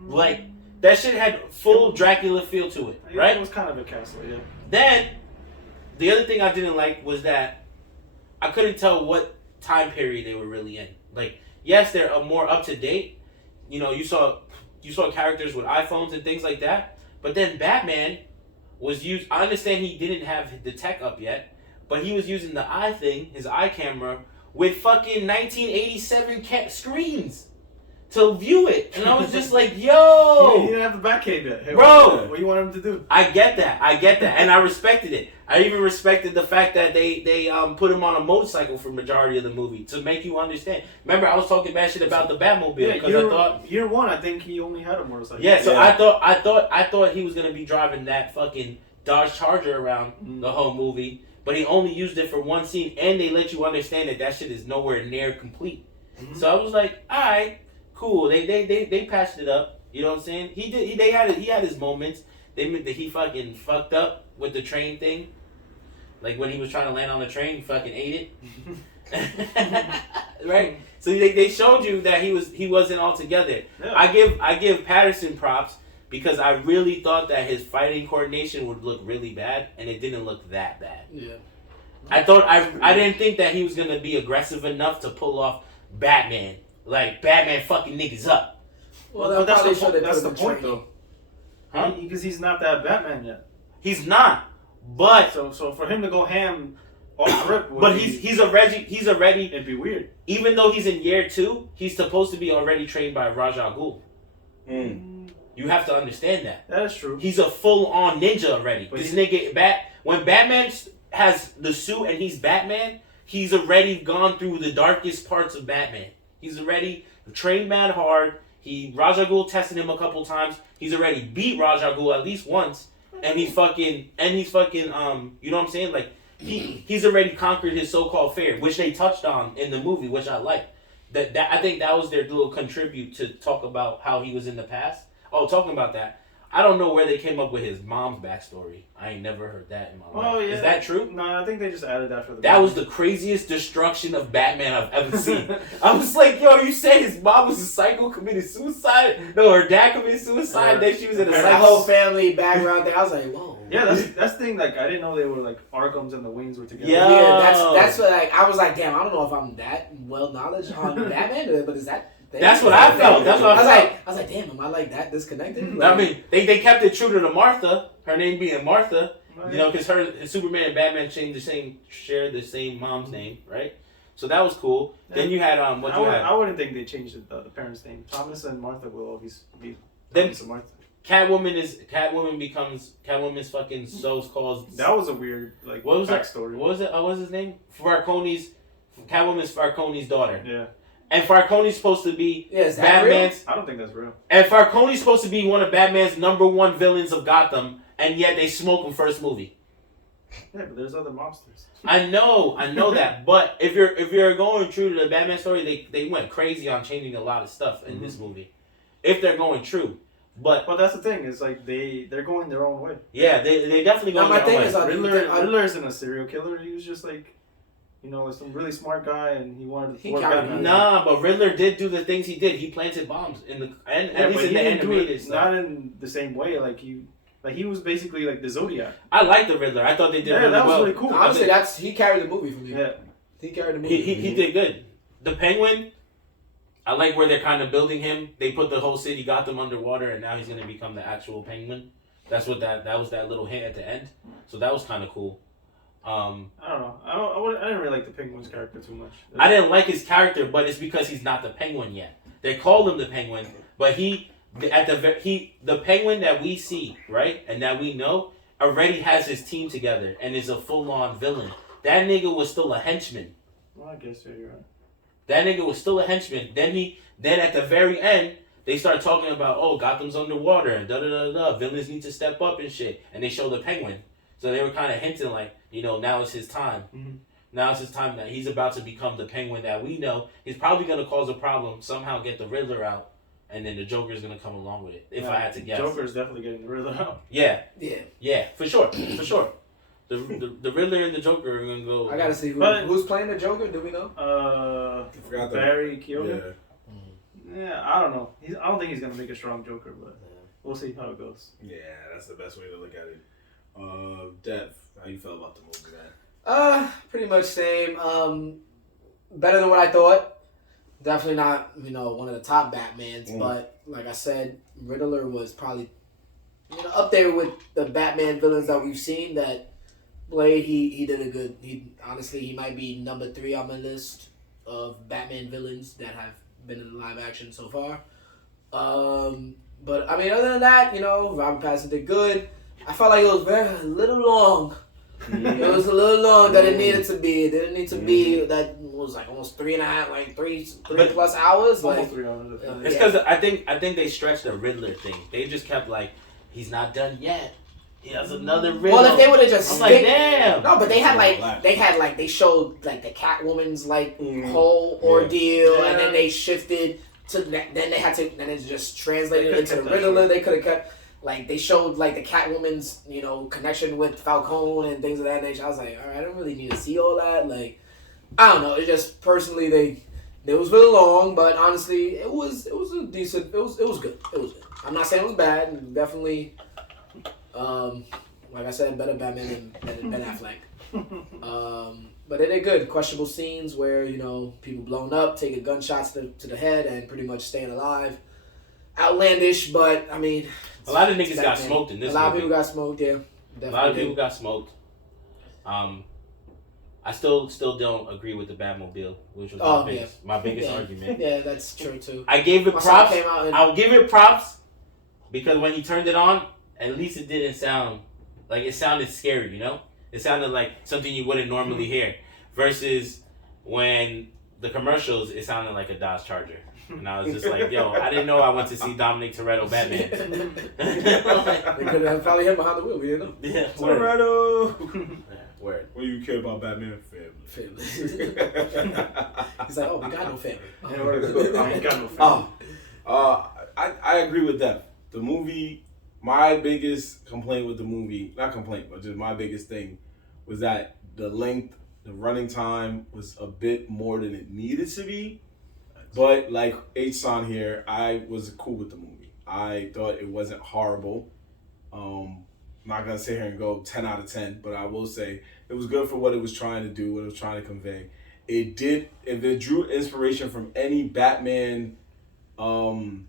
Like that shit had full Dracula feel to it, right? It was kind of a castle, yeah. Then the other thing I didn't like was that I couldn't tell what time period they were really in. Like, yes, they're more up to date. You saw characters with iPhones and things like that. But then Batman was used. I understand he didn't have the tech up yet, but he was using the his eye camera, with fucking 1987 screens to view it, and I was just like, "Yo, he didn't have the Batcave yet, hey, bro. What do you want him to do?" I get that, and I respected it. I even respected the fact that they put him on a motorcycle for majority of the movie to make you understand. Remember, I was talking bad shit about the Batmobile because I thought year one, I think he only had a motorcycle. Yeah, so I thought he was gonna be driving that fucking Dodge Charger around the whole movie, but he only used it for one scene, and they let you understand that shit is nowhere near complete. Mm-hmm. So I was like, all right, cool. They patched it up. You know what I'm saying? He had his moments. He fucking fucked up with the train thing. Like when he was trying to land on the train, he fucking ate it. Right? So they showed you that he wasn't all together. Yeah. I give Patterson props because I really thought that his fighting coordination would look really bad, and it didn't look that bad. Yeah. I didn't think that he was gonna be aggressive enough to pull off Batman. Like Batman fucking niggas up. Well, that's the point though. Huh? Because he's not that Batman yet. He's not. But so for him to go ham off rip, but he's already it'd be weird. Even though he's in year 2, he's supposed to be already trained by Ra's al Ghul. You have to understand that. That is true. He's a full-on ninja already. But this nigga when Batman has the suit and he's Batman, he's already gone through the darkest parts of Batman. He's already trained mad hard. Ra's al Ghul tested him a couple times. He's already beat Ra's al Ghul at least once. And he's fucking you know what I'm saying? Like he's already conquered his so-called fear, which they touched on in the movie, which I like. That I think that was their little contribute to talk about how he was in the past. Oh, talking about that, I don't know where they came up with his mom's backstory. I ain't never heard that in my life. Oh, yeah. Is that true? No, I think they just added that for the That was the craziest destruction of Batman I've ever seen. I was like, yo, you said his mom was a psycho, committed suicide? No, her dad committed suicide, then she was in a psycho. That whole family background there, I was like, whoa. Yeah, that's the thing, like, I didn't know they were, like, Arkham's and the Waynes were together. Yeah, that's what, like, I was like, damn, I don't know if I'm that well-knowledge on Batman, but is that... That's what I felt. That's what I was like, damn, am I like that disconnected? Like, I mean, they kept it true to Martha, her name being Martha, you know, because her Superman and Batman shared the same mom's name, right? So that was cool. Yeah. Then you had I wouldn't think they changed the parents' name. Thomas and Martha will always be Thomas and Martha. Catwoman's fucking so-called. That was a weird what was backstory. What was it? What was his name? Catwoman's Falcone's daughter. Yeah. And Falcone's supposed to be Batman's. I don't think that's real. And Falcone's supposed to be one of Batman's #1 villains of Gotham, and yet they smoke him first movie. Yeah, but there's other mobsters. I know that. But if you're going true to the Batman story, they went crazy on changing a lot of stuff in this movie. If they're going true. But that's the thing. It's like they're going their own way. Yeah, they definitely going their own way. Riddler isn't a serial killer. He was just like. like some really smart guy, and he wanted to He thwart carried Batman. Nah, but Riddler did do the things he did. He planted bombs in the and Yeah, at least but in he the didn't do animated it stuff. not in the same way. Like he was basically like the Zodiac. I like the Riddler. I thought they did Yeah, really that was well. really cool. Honestly, he carried the movie for me. Yeah. He carried the movie. He did good. The Penguin, I like where they're kind of building him. They put the whole city Gotham underwater, and now he's gonna become the actual Penguin. That's what that was, that little hint at the end. So that was kind of cool. I don't know. I didn't really like the Penguin's character too much. I didn't like his character, but it's because he's not the Penguin yet. They called him the Penguin, but the Penguin that we see, right, and that we know, already has his team together and is a full-on villain. That nigga was still a henchman. Well, I guess you're right. That nigga was still a henchman. Then at the very end, they start talking about, oh, Gotham's underwater and da-da-da-da. Villains need to step up and shit. And they show the Penguin. So they were kind of hinting like, now it's his time. Mm-hmm. Now it's his time that he's about to become the Penguin that we know. He's probably going to cause a problem, somehow get the Riddler out, and then the Joker's going to come along with it, if I had to guess. Joker's definitely getting the Riddler out. Yeah, for sure. The Riddler and the Joker are going to go. I gotta see who's playing the Joker. Do we know? I forgot Barry Keoghan. Yeah. Yeah, I don't know. I don't think he's gonna make a strong Joker, but we'll see how it goes. Yeah, that's the best way to look at it. Dev, how you feel about the movie, man? Pretty much same. Better than what I thought. Definitely not, one of the top Batmans, but like I said, Riddler was probably, up there with the Batman villains that we've seen. That Blade, he did a good. He might be number 3 on my list of Batman villains that have been in live action so far. But I mean, other than that, Robert Pattinson did good. I felt like it was a little long. It was a little long that it needed to be. It didn't need to be that was like almost 3.5, like three plus hours. Almost Like 3 hours. It's because I think they stretched the Riddler thing. They just kept like, he's not done yet. He has another Riddler. Well, if they would have just I'm like, damn. No, but they showed like the Catwoman's whole ordeal, and then they shifted to then it just translated into the Riddler. They could have kept they showed the Catwoman's connection with Falcone and things of that nature. I was like, all right, I don't really need to see all that. I don't know. It just personally it was really long, but honestly, it was a decent. It was good. It was good. I'm not saying it was bad. Definitely. Like I said, better Batman than Ben Affleck. But they did good. Questionable scenes where, people blown up, taking gunshots to the head and pretty much staying alive. Outlandish, but I mean... A lot of niggas got smoked in this movie. A lot of people got smoked, yeah. Definitely A lot of people got smoked. I still don't agree with the Batmobile, which was my biggest argument. Yeah, that's true too. I gave it props. I'll give it props because when he turned it on, at least it didn't sound it sounded scary, It sounded like something you wouldn't normally hear. Versus when the commercials, it sounded like a Dodge Charger. And I was just like, yo, I didn't know I went to see Dominic Toretto Batman. They could have probably him behind the wheel, Yeah, Toretto! Word. What do you care about Batman? Family. He's like, oh, we got no family. We got no family. I agree with that. The movie, my biggest complaint with the movie, not complaint, but just my biggest thing was that the length, the running time was a bit more than it needed to be. But like H-Son here, I was cool with the movie. I thought it wasn't horrible. I'm not going to sit here and go 10 out of 10, but I will say it was good for what it was trying to do, what it was trying to convey. If it drew inspiration from any Batman, film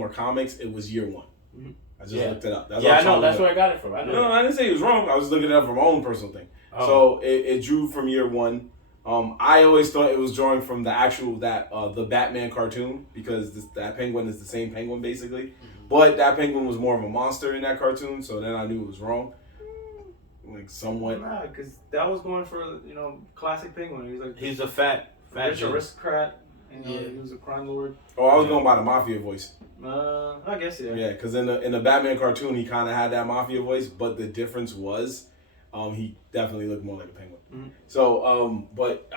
or comics, it was Year One. Mm-hmm. I just looked it up. I know. That's where I got it from. No, I didn't say it was wrong. I was looking it up from my own personal thing. Oh. So it drew from Year One. I always thought it was drawing from the actual the Batman cartoon because that penguin is the same penguin basically, but that penguin was more of a monster in that cartoon. So then I knew it was wrong, somewhat. Nah, because that was going for classic penguin. He's a fat rich aristocrat. He was a crime lord. Oh, I was going by the mafia voice. I guess yeah. Yeah, because in the Batman cartoon he kind of had that mafia voice, but the difference was. He definitely looked more like a penguin. Mm-hmm. So, but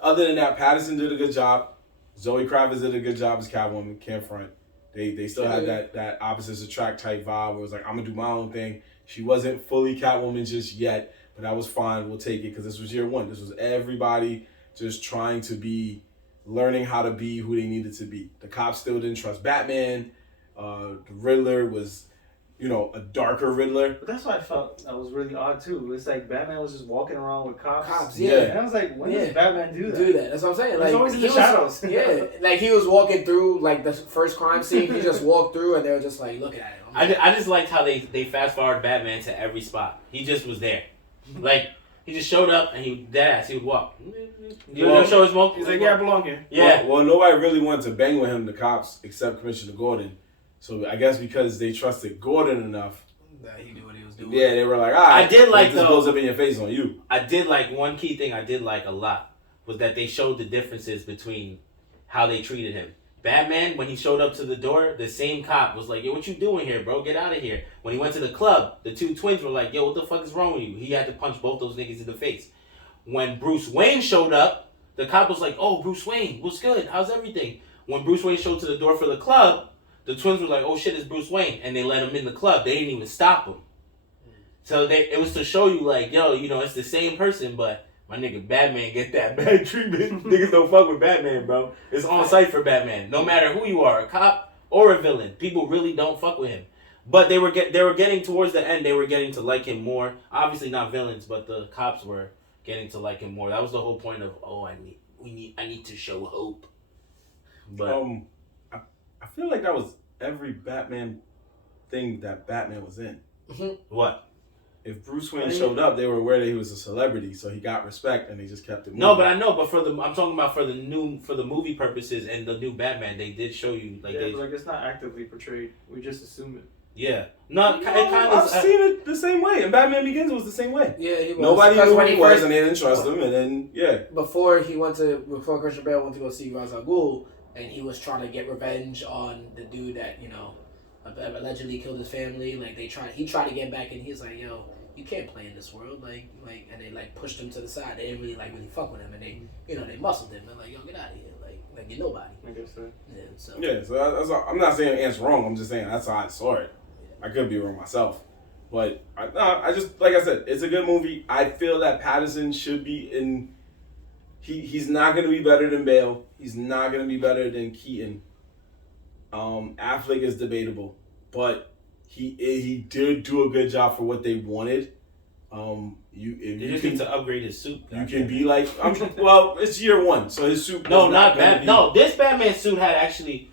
other than that, Pattinson did a good job. Zoe Kravitz did a good job as Catwoman. Can't front. They still had that opposites attract type vibe where it was like, I'm going to do my own thing. She wasn't fully Catwoman just yet, but that was fine. We'll take it because this was year one. This was everybody just trying to be, learning how to be who they needed to be. The cops still didn't trust Batman. The Riddler was, a darker Riddler. But that's why I felt that was really odd too. It's like Batman was just walking around with cops. Yeah. And I was like, when does Batman do that? That's what I'm saying. He's Like, always in the shadows. Yeah, like he was walking through like the first crime scene. He just walked through, and they were just like looking at him. I just liked how they fast forward Batman to every spot. He just was there, like he just showed up and he would walk. You know, show his smoke. He's like, yeah, I belong here. Yeah. Well, nobody really wanted to bang with him, the cops, except Commissioner Gordon. So I guess because they trusted Gordon enough. That he knew what he was doing. Yeah, they were like, all right. I did like this blows up in your face on you. I did like one key thing I did like a lot was that they showed the differences between how they treated him. Batman, when he showed up to the door, the same cop was like, yo, what you doing here, bro? Get out of here. When he went to the club, the two twins were like, yo, what the fuck is wrong with you? He had to punch both those niggas in the face. When Bruce Wayne showed up, the cop was like, oh, Bruce Wayne, what's good? How's everything? When Bruce Wayne showed to the door for the club, the twins were like, oh shit, it's Bruce Wayne. And they let him in the club. They didn't even stop him. So it was to show you like, yo, it's the same person, but my nigga Batman get that bad treatment. Niggas don't fuck with Batman, bro. It's on site for Batman. No matter who you are, a cop or a villain, people really don't fuck with him. But they were getting towards the end, they were getting to like him more. Obviously not villains, but the cops were getting to like him more. That was the whole point of I need to show hope. But I feel like that was every Batman thing that Batman was in. What? If Bruce Wayne showed up, they were aware that he was a celebrity, so he got respect, and they just kept it moving. No, but I know. But I'm talking about for the movie purposes and the new Batman, they did show you like but like it's not actively portrayed. We just assume it. Yeah, no, it kind of. I've seen it the same way, and Batman Begins was the same way. Yeah, he was. Nobody knew who he was, and they didn't trust him, and then Before Christian Bale went to go see Ra's al Ghul, and he was trying to get revenge on the dude that allegedly killed his family. Like he tried to get back, and he's like, yo, you can't play in this world, and they like pushed him to the side. They didn't really fuck with him, and they muscled him. They're like, yo, get out of here, like you're nobody. I guess so. Yeah, so that's all, I'm not saying it's wrong. I'm just saying that's how I saw it. I could be wrong myself, but I just like I said, it's a good movie. I feel that Pattinson should be in. He's not going to be better than Bale. He's not going to be better than Keaton. Affleck is debatable, but he did do a good job for what they wanted. You just need to upgrade his suit. You can be like, well, it's year one, so his suit. No, not bad. No, this Batman suit had actually.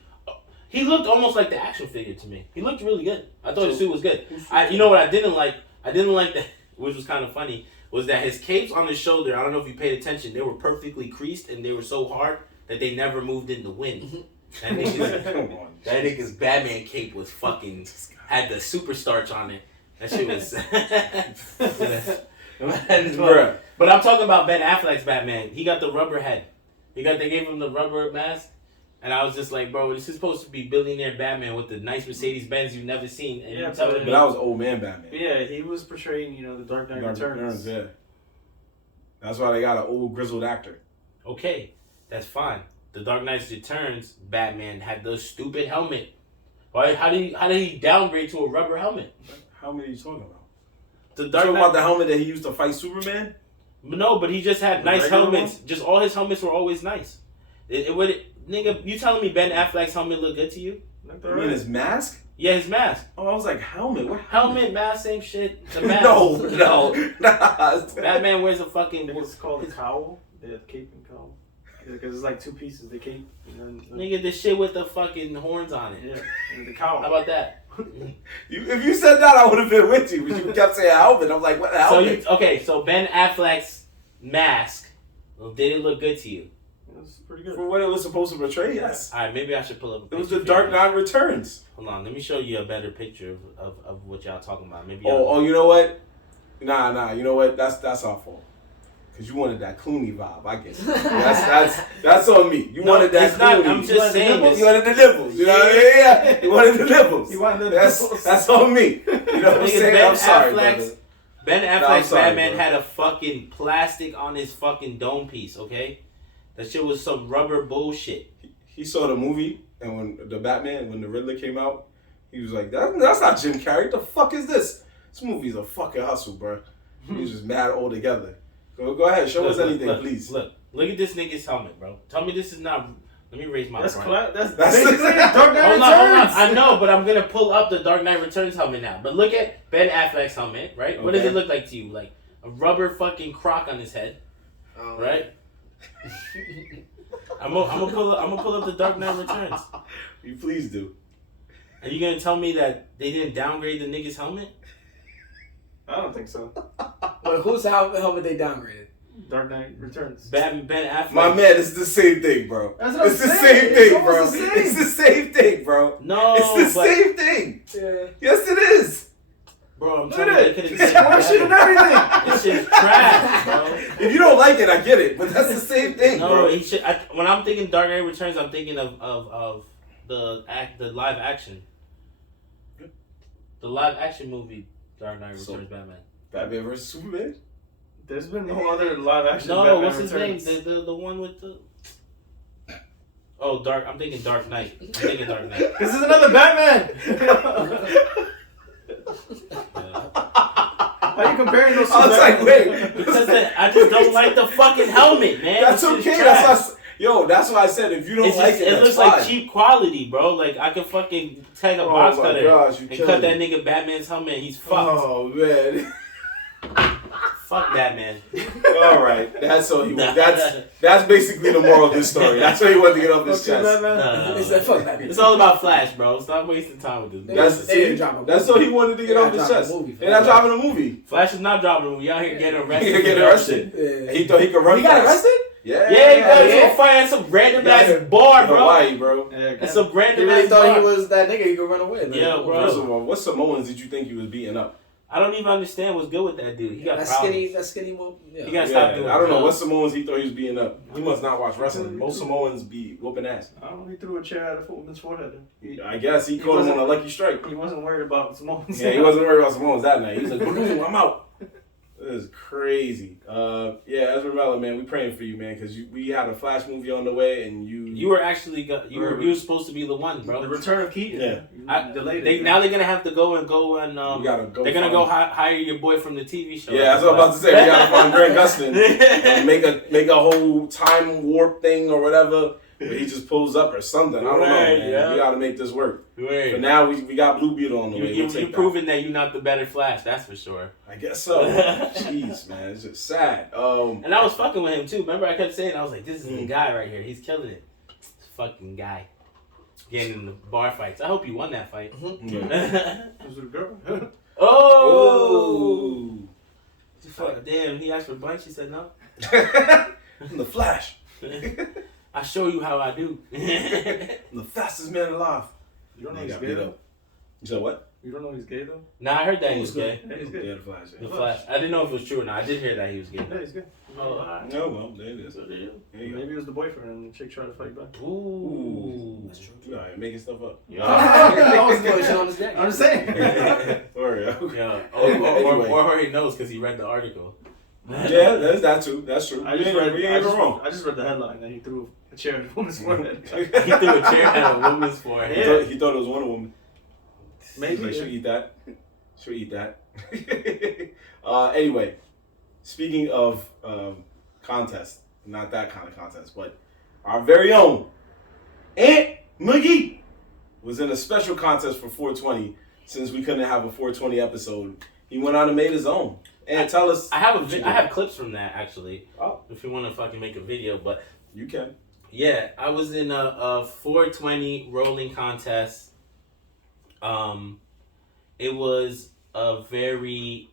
He looked almost like the action figure to me. He looked really good. I thought his suit was good. You know what I didn't like? I didn't like that, which was kind of funny, was that his capes on his shoulder, I don't know if you paid attention, they were perfectly creased and they were so hard that they never moved in the wind. That nigga's Batman cape was fucking, had the super starch on it. That shit was... But I'm talking about Ben Affleck's Batman. He got the rubber head. They gave him the rubber mask. And I was just like, bro, this is supposed to be billionaire Batman with the nice Mercedes-Benz you've never seen. And yeah, but that was old man Batman. Yeah, he was portraying, the Dark Knight Returns. Yeah. That's why they got an old grizzled actor. Okay, that's fine. The Dark Knight Returns, Batman had the stupid helmet. Why? How did he downgrade to a rubber helmet? How many are you talking about? The Dark Knight, about the helmet that he used to fight Superman? No, but he just had nice helmets. One? Just all his helmets were always nice. Nigga, you telling me Ben Affleck's helmet look good to you? You mean his mask? Yeah, his mask. Oh, I was like, helmet? What helmet, mask, same shit. The mask. no. Batman wears a fucking... It's called a cowl. Yeah, cape and cowl. Because it's like two pieces, the cape. And then nigga, the shit with the fucking horns on it. Yeah, and the cowl. How about that? If you said that, I would have been with you. But you kept saying helmet. I'm like, what helmet? So Ben Affleck's mask, did it look good to you? Pretty good. For what it was supposed to portray, yes. Alright, maybe I should pull up a picture. It was the Dark Knight Returns. Hold on, let me show you a better picture of what y'all talking about. Maybe. You know what? Nah. You know what? That's our fault. Cause you wanted that Clooney vibe. I guess that's on me. You wanted that Clooney. I'm just saying this. You wanted the nipples. You know what I mean? Yeah. You wanted the nipples. You wanted the nipples. That's on me. You know what I'm saying? I'm sorry, brother. Ben Affleck's Batman had a fucking plastic on his fucking dome piece. Okay. That shit was some rubber bullshit. He saw the movie, and when the Riddler came out, he was like, that's not Jim Carrey. The fuck is this? This movie's a fucking hustle, bro. He was just mad altogether. Go ahead, show us anything, please. Look at this nigga's helmet, bro. Tell me this is not. Let me raise my. That's front. That's basically Dark Knight Hold Returns. on. I know, but I'm gonna pull up the Dark Knight Returns helmet now. But look at Ben Affleck's helmet, right? What does it look like to you? Like a rubber fucking crock on his head, right? I'm gonna pull up the Dark Knight Returns. You please do. Are you gonna tell me that they didn't downgrade the nigga's helmet? I don't think so. But whose helmet they downgraded? Dark Knight Returns. Ben Affleck. My man, it's the same thing, bro. That's what It's I'm the saying. same thing, It's bro. almost the same. It's the same thing, bro. No, It's the but, same thing. Yeah. Yes, it is. bro. I'm Look telling you, at they it. could It's have horseshit and everything. This shit's trash, bro. If you don't like it, I get it, but that's the same thing, No, bro. he should. When I'm thinking Dark Knight Returns, I'm thinking of the live action, the live action movie Dark Knight So- Returns Batman. Batman versus Superman. There's been no other live action. No, Batman what's his Returns. name? The one with the. Oh, Dark. I'm thinking Dark Knight. I'm thinking Dark Knight. This is another Batman. How are you comparing those two? I was like, Batman? wait. Because I just don't like the fucking helmet, man. That's This shit's okay. trash. That's why I said if you don't It's like just, it, it that's looks fine. like cheap quality, bro. Like I could fucking take a box my cutter gosh, you and killing cut that me. nigga Batman's helmet. And he's fucked. Oh man. Fuck Batman. All right, that's all he wanted. That's basically the moral of this story. That's what he wanted to get off his Okay, chest. No. They said, fuck that. It's all about Flash, bro. Stop wasting time with this. That's They didn't drop a movie. that's all he wanted to get They're off not his dropping chest. a movie for They're not that. dropping a movie. Flash is not dropping. We out here getting arrested. He gonna get for that arrested. shit. Yeah. He thought he could run. He got fast. arrested? Yeah. Yeah, he got yeah. some fire some random Yeah. ass bar, In bro. Hawaii, bro. Yeah, That's some He random really ass thought bar. he was that nigga. He could run away. Like, Yeah, oh, bro. First of all, what Samoans did you think he was beating up? I don't even understand what's good with that dude. He got That problems. skinny move. Yeah. He gotta stop doing I don't know drugs. what Samoans he thought he was beating up. He must not watch wrestling. Most Samoans be whooping ass. I don't know. He threw a chair at a woman's forehead. I guess he caught him on a lucky strike. He wasn't worried about Samoans. Yeah, he wasn't worried about Samoans that night. He was like, boom, I'm out. This is crazy. Yeah, Ezra Miller, man, we praying for you, man, because we had a Flash movie on the way, and you You were actually you were supposed to be the one, bro. The return of Keaton. Yeah. You delayed it. Now they're gonna have to go and you gotta go. they're gonna find- go hire your boy from the TV show. Yeah, that's what I'm about to say. We gotta find Grant Gustin, make a whole time warp thing or whatever. Where he just pulls up or something. I don't know, Right, man. yeah. We gotta make this work. Wait. But now we got Blue Beetle on the way. You're We'll take that. proving that you're not the better Flash. That's for sure. I guess so. Jeez, man, it's just sad. And I was fucking with him too. Remember, I kept saying, I was like, "This is the guy right here. He's killing it. This fucking guy, getting in the bar fights. I hope you won that fight." Was it a girl? Oh, fuck, damn! He asked for a bunch. He said no. I'm the Flash. I show you how I do. I'm the fastest man alive. You don't know He he's got gay beat though? up. You said what? You don't know he's gay though? Nah, I heard that he was gay. Yeah, he's good. Yeah, the Flash. The Yeah. Flash. I didn't know if it was true or not. I did hear that he was gay. Yeah, he's good. Oh, alright. No, well, there it is. So there you There you go. Maybe it was the boyfriend and the chick tried to fight back. go. Ooh. That's true. You know, you're making stuff up. I was going shit on his neck. I'm just saying. Sorry. Yeah. Anyway. Or he knows because he read the article. Yeah, that's that too. That's true. I just read. We ain't even wrong. I just read the headline that he threw a chair at a woman's forehead. He threw a chair at a woman's forehead. He thought it was Wonder Woman. Maybe. Like, should eat that. Should eat that. Anyway, speaking of contest, not that kind of contest, but our very own Aunt McGee was in a special contest for 420 since we couldn't have a 420 episode. He went out and made his own. And tell us. I have what you I did. have clips from that actually. Oh. If you want to fucking make a video, but You can. yeah, I was in a 420 rolling contest. It was a very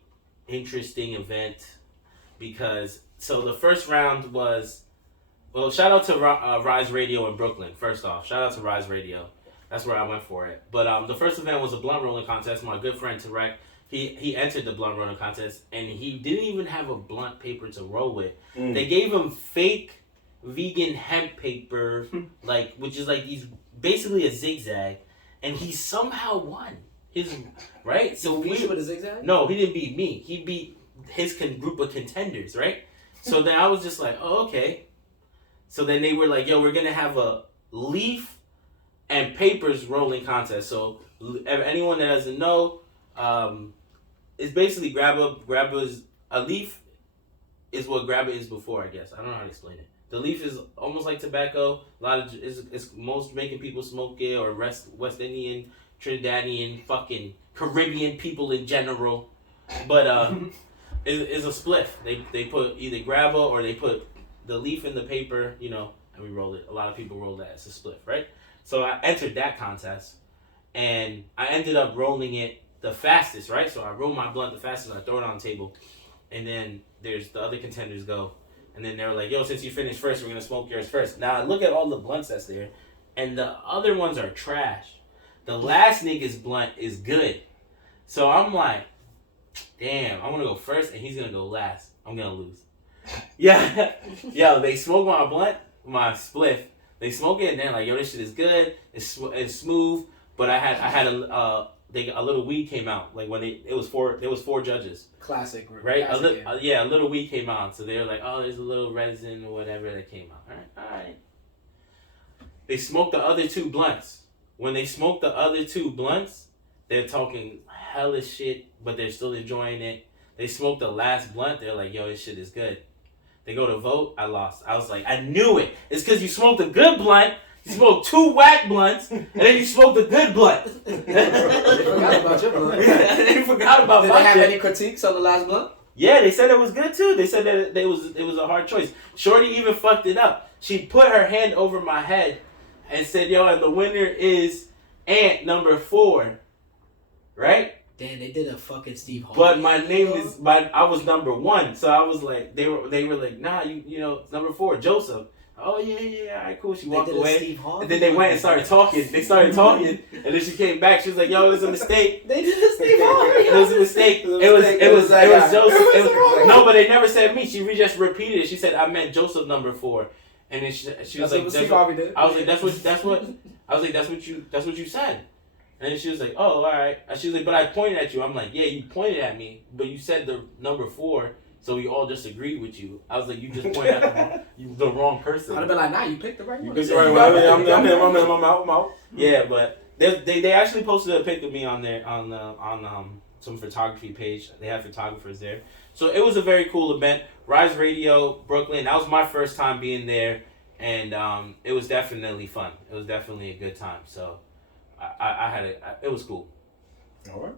interesting event because the first round was, well, shout out to Rise Radio in Brooklyn. First off, shout out to Rise Radio. That's where I went for it. But the first event was a blunt rolling contest. My good friend Tarek, he entered the blunt rolling contest and he didn't even have a blunt paper to roll with. They gave him fake vegan hemp paper, which is like these basically a zigzag, and he somehow won his right. So Beat you with a zigzag? no, he didn't beat me. He beat his group of contenders, right? So then I was just like, oh, okay. So then they were like, yo, we're gonna have a leaf and papers rolling contest. So anyone that doesn't know, it's basically grab a leaf is what grabba is before, I guess. I don't know how to explain it. The leaf is almost like tobacco. A lot of it's most Jamaican people smoke it, or West Indian, Trinidadian, fucking Caribbean people in general. But it's a spliff. They put either grabba or they put the leaf in the paper, you know, and we roll it. A lot of people roll that. It's a spliff, right? So I entered that contest, and I ended up rolling it the fastest, right? So I roll my blunt the fastest. I throw it on the table, and then there's the other contenders go. And then they were like, yo, since you finished first, we're going to smoke yours first. Now, I look at all the blunts that's there, and the other ones are trash. The last nigga's blunt is good. So I'm like, damn, I'm going to go first, and he's going to go last. I'm going to lose. Yeah. Yo, they smoke my blunt, my spliff. They smoke it, and they're like, yo, this shit is good. It's smooth. But I had a little weed came out. Like when there was four judges. Classic, right? Classic, a little weed came out, so they were like, "Oh, there's a little resin or whatever that came out." All right. They smoked the other two blunts. When they smoked the other two blunts, they're talking hella shit, but they're still enjoying it. They smoked the last blunt. They're like, "Yo, this shit is good." They go to vote. I lost. I was like, I knew it. It's because you smoked a good blunt. You smoked 2 whack blunts, and then you smoked a good blunt. They forgot about your blunt. They forgot about Did my they have shit. any critiques on the last blunt? Yeah, they said it was good too. They said that it was a hard choice. Shorty even fucked it up. She put her hand over my head and said, "Yo, and the winner is Ant number 4." Right? Damn, they did a fucking Steve Harvey. But my name is I was number 1, so I was like, they were like, nah, you know, number 4, Joseph. Oh yeah, all right, cool. She walked away, and then they went and started talking. They started talking, and then she came back. She was like, "Yo, it was a mistake." They did a Steve Harvey. It was a mistake. It was Joseph. No, but they never said me. She just repeated it. She said, "I meant Joseph number 4," and then she was like, Steve Harvey did. I was like, that's what I was like, that's what you said. And then she was like, "Oh, all right." She was like, "But I pointed at you." I'm like, "Yeah, you pointed at me, but you said the number 4." So we all just agreed with you. I was like, you just pointed at the wrong person. I'd have been like, nah, you picked the right one. You picked the right one. I'm out. Yeah, but they actually posted a pic of me on there on some photography page. They have photographers there. So it was a very cool event. Rise Radio, Brooklyn. That was my first time being there, and it was definitely fun. It was definitely a good time. So I had it. It was cool. All right.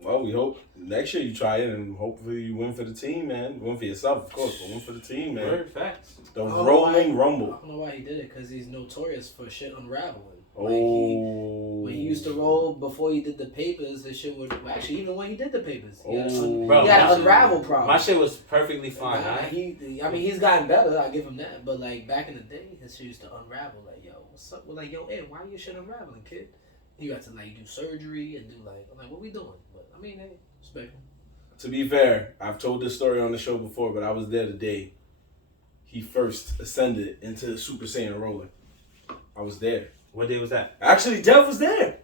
Well, we hope next year you try it, and hopefully you win for the team, man. Win for yourself, of course, but win for the team, man. Word, facts. The Rolling Rumble. I don't know why he did it, because he's notorious for shit unraveling. Oh. When he used to roll before he did the papers, his shit would actually even when he did the papers, he had Bro, he had an unravel problem. My shit was perfectly fine. He's gotten better. I give him that. But like back in the day, his shit used to unravel. Like, yo, what's up? We're like, yo, Ed, why your shit unraveling, kid? You got to like do surgery and do like, I'm like, what we doing? But I mean, hey, respect him. To be fair, I've told this story on the show before, but I was there the day he first ascended into Super Saiyan Rolling. I was there. What day was that? Actually, Jeff was there.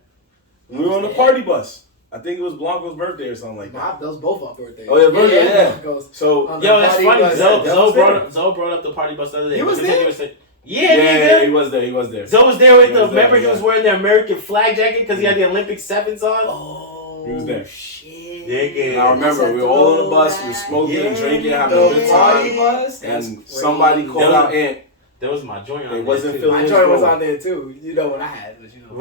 We were on the party bus. I think it was Blanco's birthday or something like that. Those both our birthdays. Oh, yeah, birthday, yeah. So, yo, that's funny. Zoe brought up the party bus the other day. He was there? Yeah, he was there. Zoe was there with he was wearing the American flag jacket because he had the Olympic 7s on. Oh, he was there. Shit. And I remember we were all on the bus, we were smoking and drinking, having a good time. And somebody called out Ant. There was my joint on there. It wasn't feeling my joint was on there too. You know what I had, but you know.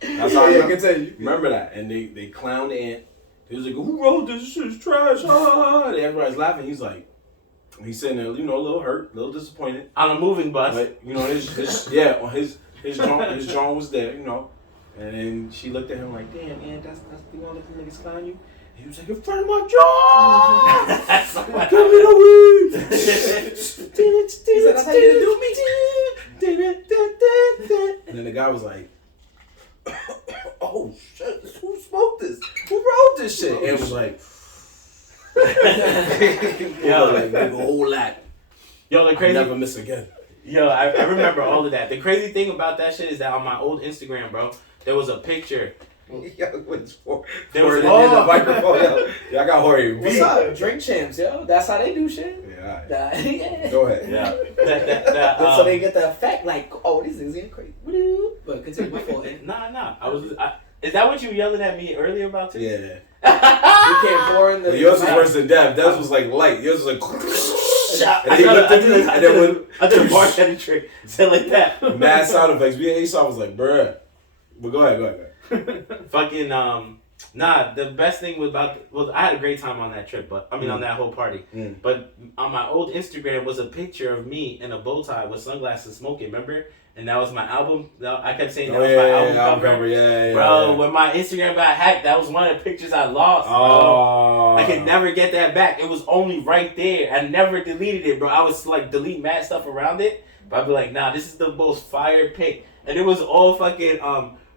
That's how I continue. Remember that. And they clowned Ant. He was like, who wrote this? This shit's trash. Everybody's laughing. He's like, he's sitting there, you know, a little hurt, a little disappointed. On a moving bus. But, you know, his John was there, you know. And then she looked at him like, damn, man, that's the one that niggas clown you? And he was like, in front of my jaw! Give me the weed! He said, that's how you do me. And then the guy was like, oh, shit, who smoked this? Who wrote this shit? And it was like, yo, like a whole lot. Yo, the crazy. I'll never miss again. Yo, I remember all of that. The crazy thing about that shit is that on my old Instagram, bro, there was a picture. There was the microphone. Yeah, I got Jorge. What's up? Drink champs, yo. That's how they do shit. Yeah. Yeah. Go ahead. Yeah. So they get the effect like, oh, these things getting crazy. But continue. My fault. Nah. Is that what you were yelling at me earlier about too? Yeah. You can't pour in the. But yours was worse than Dev. Dev's was like light. Yours was like. I did a bartender trick. Said like that. Mad sound effects. Me and Aesop was like, bruh. But go ahead. Fucking nah. The best thing was I had a great time on that trip, but on that whole party. But on my old Instagram was a picture of me in a bow tie with sunglasses smoking. Remember? And that was my album. I kept saying that was my album cover. Bro, when my Instagram got hacked, that was one of the pictures I lost, bro. Oh. I could never get that back. It was only right there. I never deleted it, bro. I was like delete mad stuff around it. But I'd be like, nah, this is the most fire pic. And it was all fucking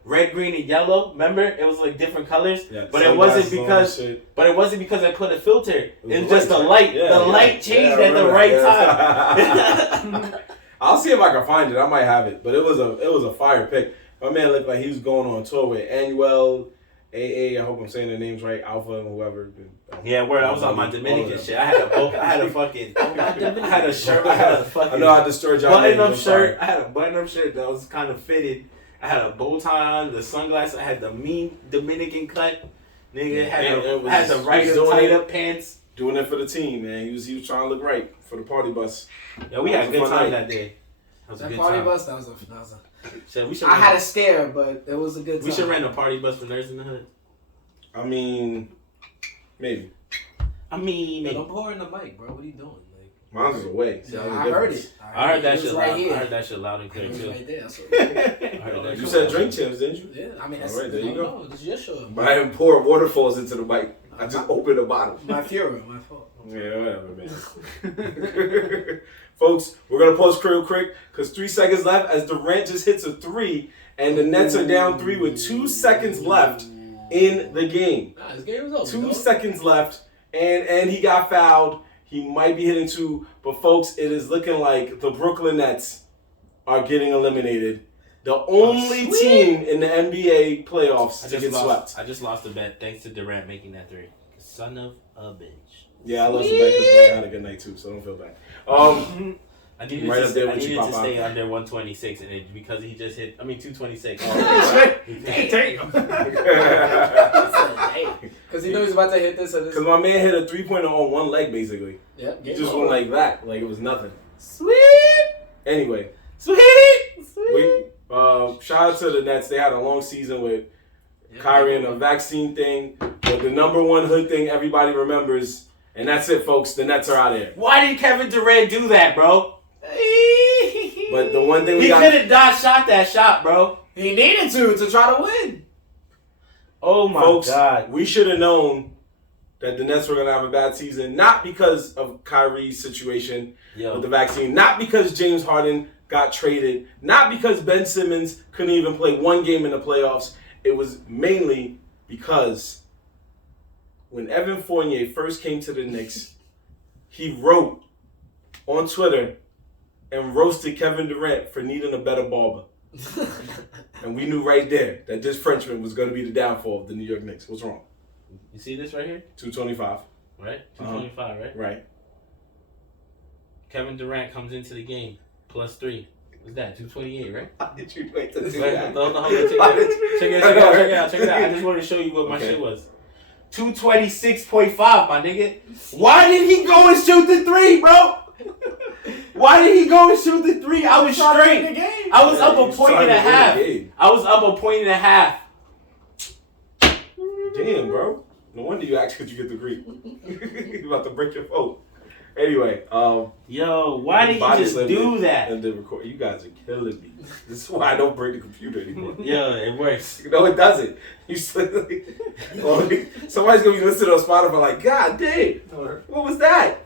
red, green, and yellow. Remember? It was like different colors. Yeah, but it wasn't because I put a filter. It was just the light. The light changed at the right time. I'll see if I can find it. I might have it, but it was a fire pick. My man looked like he was going on tour with Anuel, AA. I hope I'm saying their names right. Alpha and whoever. Yeah, word. I was on my Dominican shit. I had a fucking. I had a shirt. I had a fucking. I know I destroyed y'all. Button-up shirt. I had a button-up shirt that was kind of fitted. I had a bow tie on, the sunglasses. I had the mean Dominican cut. Nigga had the right tied up pants. Doing it for the team, man. He was trying to look right for the party bus. Yeah, we had a good time that day. That party bus, that was a. So I had a stare, but it was a good time. We should rent a party bus for Nerds in the Hood. I mean, maybe. Don't pour in the mic, bro. What are you doing? Mine was away. Yeah, I heard it. I heard that shit loud. I heard that shit loud and clear too. Right there. You said drink champs, didn't you? Yeah, I mean that's right, there you go. It's your show. But I didn't pour waterfalls into the mic. I just opened the bottle. My Fuhrer, my fault. Yeah, whatever, man. Folks, we're going to pause real quick because 3 seconds left as Durant just hits a 3 and the Nets are down 3 with 2 seconds left in the game. Nah, this game was over. 2 seconds left and he got fouled. He might be hitting 2, but folks, it is looking like the Brooklyn Nets are getting eliminated. The only team in the NBA playoffs to get swept. I just lost a bet thanks to Durant making that 3. Son of a bitch. Yeah, I lost the bet because I had a good night too, so don't feel bad. I needed to stay under 126, and because he just hit, 226. Damn. Because he knew he was about to hit this. Because my man hit a 3-pointer on one leg, basically. Yeah, he just went like that, like it was nothing. Sweet. Anyway, sweet. Shout out to the Nets. They had a long season with Kyrie and the vaccine thing, but the number one hood thing everybody remembers. And that's it, folks. The Nets are out of here. Why did Kevin Durant do that, bro? But the one thing he could have shot that shot, bro. He needed to try to win. Oh my God. We should have known that the Nets were going to have a bad season, not because of Kyrie's situation with the vaccine, not because James Harden got traded, not because Ben Simmons couldn't even play one game in the playoffs. It was mainly because when Evan Fournier first came to the Knicks, he wrote on Twitter and roasted Kevin Durant for needing a better barber. And we knew right there that this Frenchman was going to be the downfall of the New York Knicks. What's wrong? You see this right here? 225. Right? 225, right? Right. Kevin Durant comes into the game, +3. What's that? 228, right? How did you wait to do that? Check it out. I just wanted to show you what my shit was. 226.5, my nigga. Why did he go and shoot the 3, bro? Why did he go and shoot the 3? I was straight. I was up a point and a half. I was up a point and a half. Damn, bro. No wonder you asked could you get the Greek. You about to break your phone. Anyway, yo, why did he just do that? And the record, you guys are killing me. This is why I don't bring the computer anymore. Yeah, it works. No, it doesn't. You somebody's gonna be listening on Spotify like, God damn, what was that?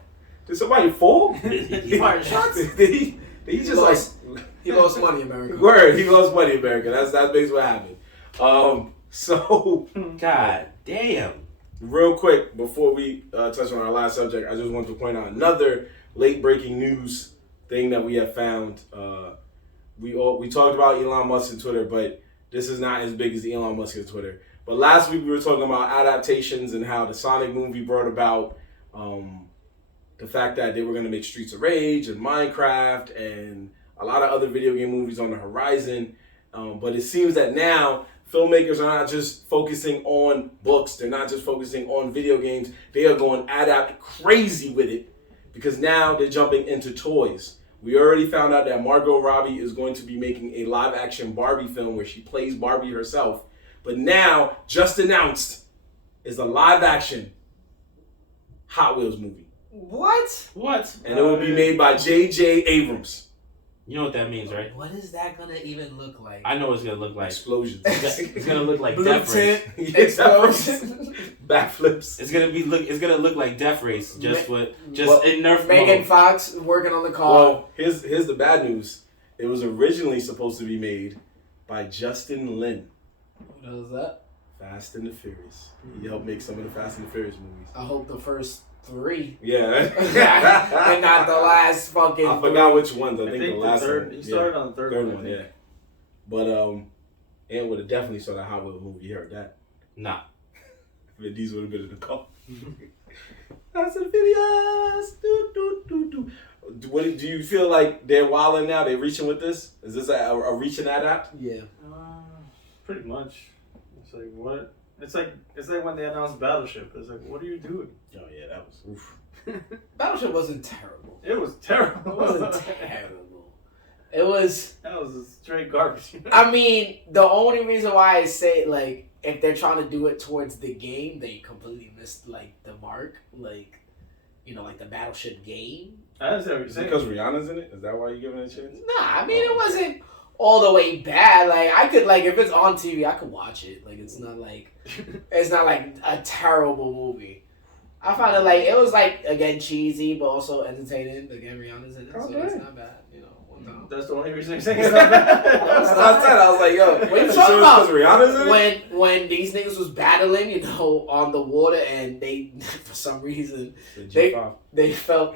Did somebody fall? He fired shots. Did he just he lost money, America. Word, he lost money, America. That's basically what happened. So God damn. Real quick, before we touch on our last subject, I just want to point out another late-breaking news thing that we have found. We talked about Elon Musk and Twitter, but this is not as big as Elon Musk and Twitter. But last week we were talking about adaptations and how the Sonic movie brought about the fact that they were going to make Streets of Rage and Minecraft and a lot of other video game movies on the horizon. But it seems that now filmmakers are not just focusing on books. They're not just focusing on video games. They are going adapt crazy with it because now they're jumping into toys. We already found out that Margot Robbie is going to be making a live-action Barbie film where she plays Barbie herself. But now, just announced, is a live-action Hot Wheels movie. What? And it will be made by J.J. Abrams. You know what that means, right? What is that gonna even look like? I know what it's gonna look like. Explosions. It's gonna look like Blue Death Race. tint, explosions. Backflips. It's gonna look like Death Race, in Nerf Megan mode. Fox working on the car. Well, here's the bad news. It was originally supposed to be made by Justin Lin. What was that? Fast and the Furious. He helped make some of the Fast and the Furious movies. I hope the first 3. Yeah. And not the last fucking. I forgot which ones. I think the last third, one. He started on the third one. Yeah. But Ant would have definitely saw that Hot Wheels movie. You heard that? Nah. Vin Diesel would have been in the car. Fast and the Furious. What do you feel like they're wilding now? They're reaching with this? Is this a reaching adapt? Yeah. Pretty much. It's like what? It's like when they announced Battleship. It's like, what are you doing? Oh yeah, that was oof. Battleship wasn't terrible. It was terrible. It wasn't terrible. It was. That was straight garbage. I mean, the only reason why I say like if they're trying to do it towards the game, they completely missed like the mark. Like, you know, like the Battleship game. I understand what you're Is it saying. because Rihanna's in it? Is that why you're giving it a chance? Nah, I mean it wasn't all the way bad. Like I could like if it's on TV, I could watch it. Like it's not like a terrible movie. I found it like it was like again cheesy but also entertaining. Again, Rihanna's in it, so it's not bad. You know, one time. That's the only reason you're saying it's not bad. That's what I said. I was like, yo, What are you so talking because about? Rihanna's in it? When these niggas was battling, you know, on the water, and they for some reason they felt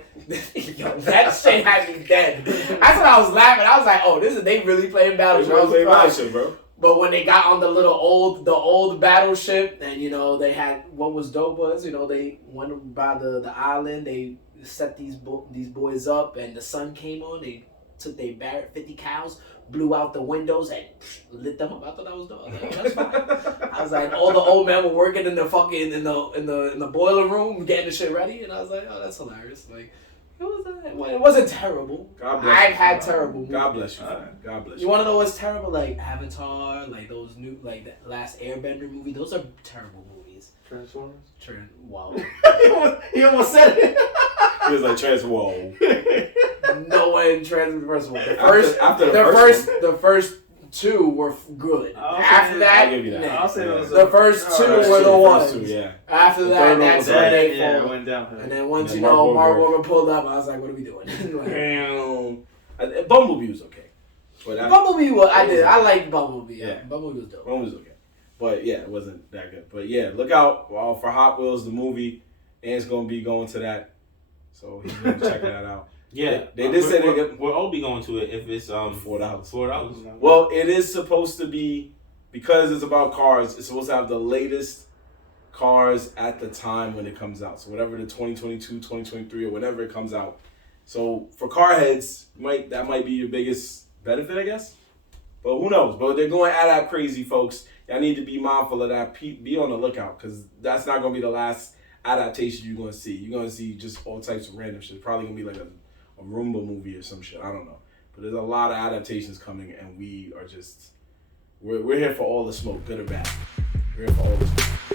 yo, that shit had me dead. That's what I was laughing. I was like, oh, they really playing Battleship. I was surprised. bro. But when they got on the old battleship, and you know they had what was dope was, you know, they went by the island, they set these boys up, and the sun came on. They took their Barrett 50 cows, blew out the windows, and lit them up. I thought that was dope. I was like, oh, that's fine. I was like, all the old men were working in the fucking in the boiler room, getting the shit ready, and I was like, oh, that's hilarious. Like. It wasn't terrible. God bless I've you, had man. terrible movies. God bless you, man. God bless you. You want to know what's terrible? Like Avatar, like those new, like the last Airbender movie. Those are terrible movies. Transformers? Wow. He almost said it. He was like, Whoa. No one Transformers. After the first 2 were good. After that, I'll give you that. nah. I'll say those The first 2 were the ones. Yeah. After The that, third one that's was when right. they Yeah, it fall. went down. And then once And you then know Mark Mark Wahlberg pulled up, I was like, what are we doing? Like, Damn. Bumblebee was okay. But Bumblebee was. I liked Bumblebee. Yeah. Bumblebee was dope. Bumblebee was okay. But yeah, it wasn't that good. But yeah, look out for Hot Wheels, the movie. Ant's going to be going to that. So he's going to check that out. Yeah, They did say we'll all be going to it if it's $4. $4. Well, it is supposed to be, because it's about cars, it's supposed to have the latest cars at the time when it comes out. So whatever the 2022, 2023, or whenever it comes out. So for car heads, that might be your biggest benefit, I guess. But who knows? But they're going at that crazy, folks. Y'all need to be mindful of that. Be on the lookout, because that's not going to be the last adaptation you're going to see. You're going to see just all types of random shit. Probably going to be like a Roomba movie or some shit. I don't know. But there's a lot of adaptations coming, and we are just... We're here for all the smoke, good or bad. We're here for all the smoke.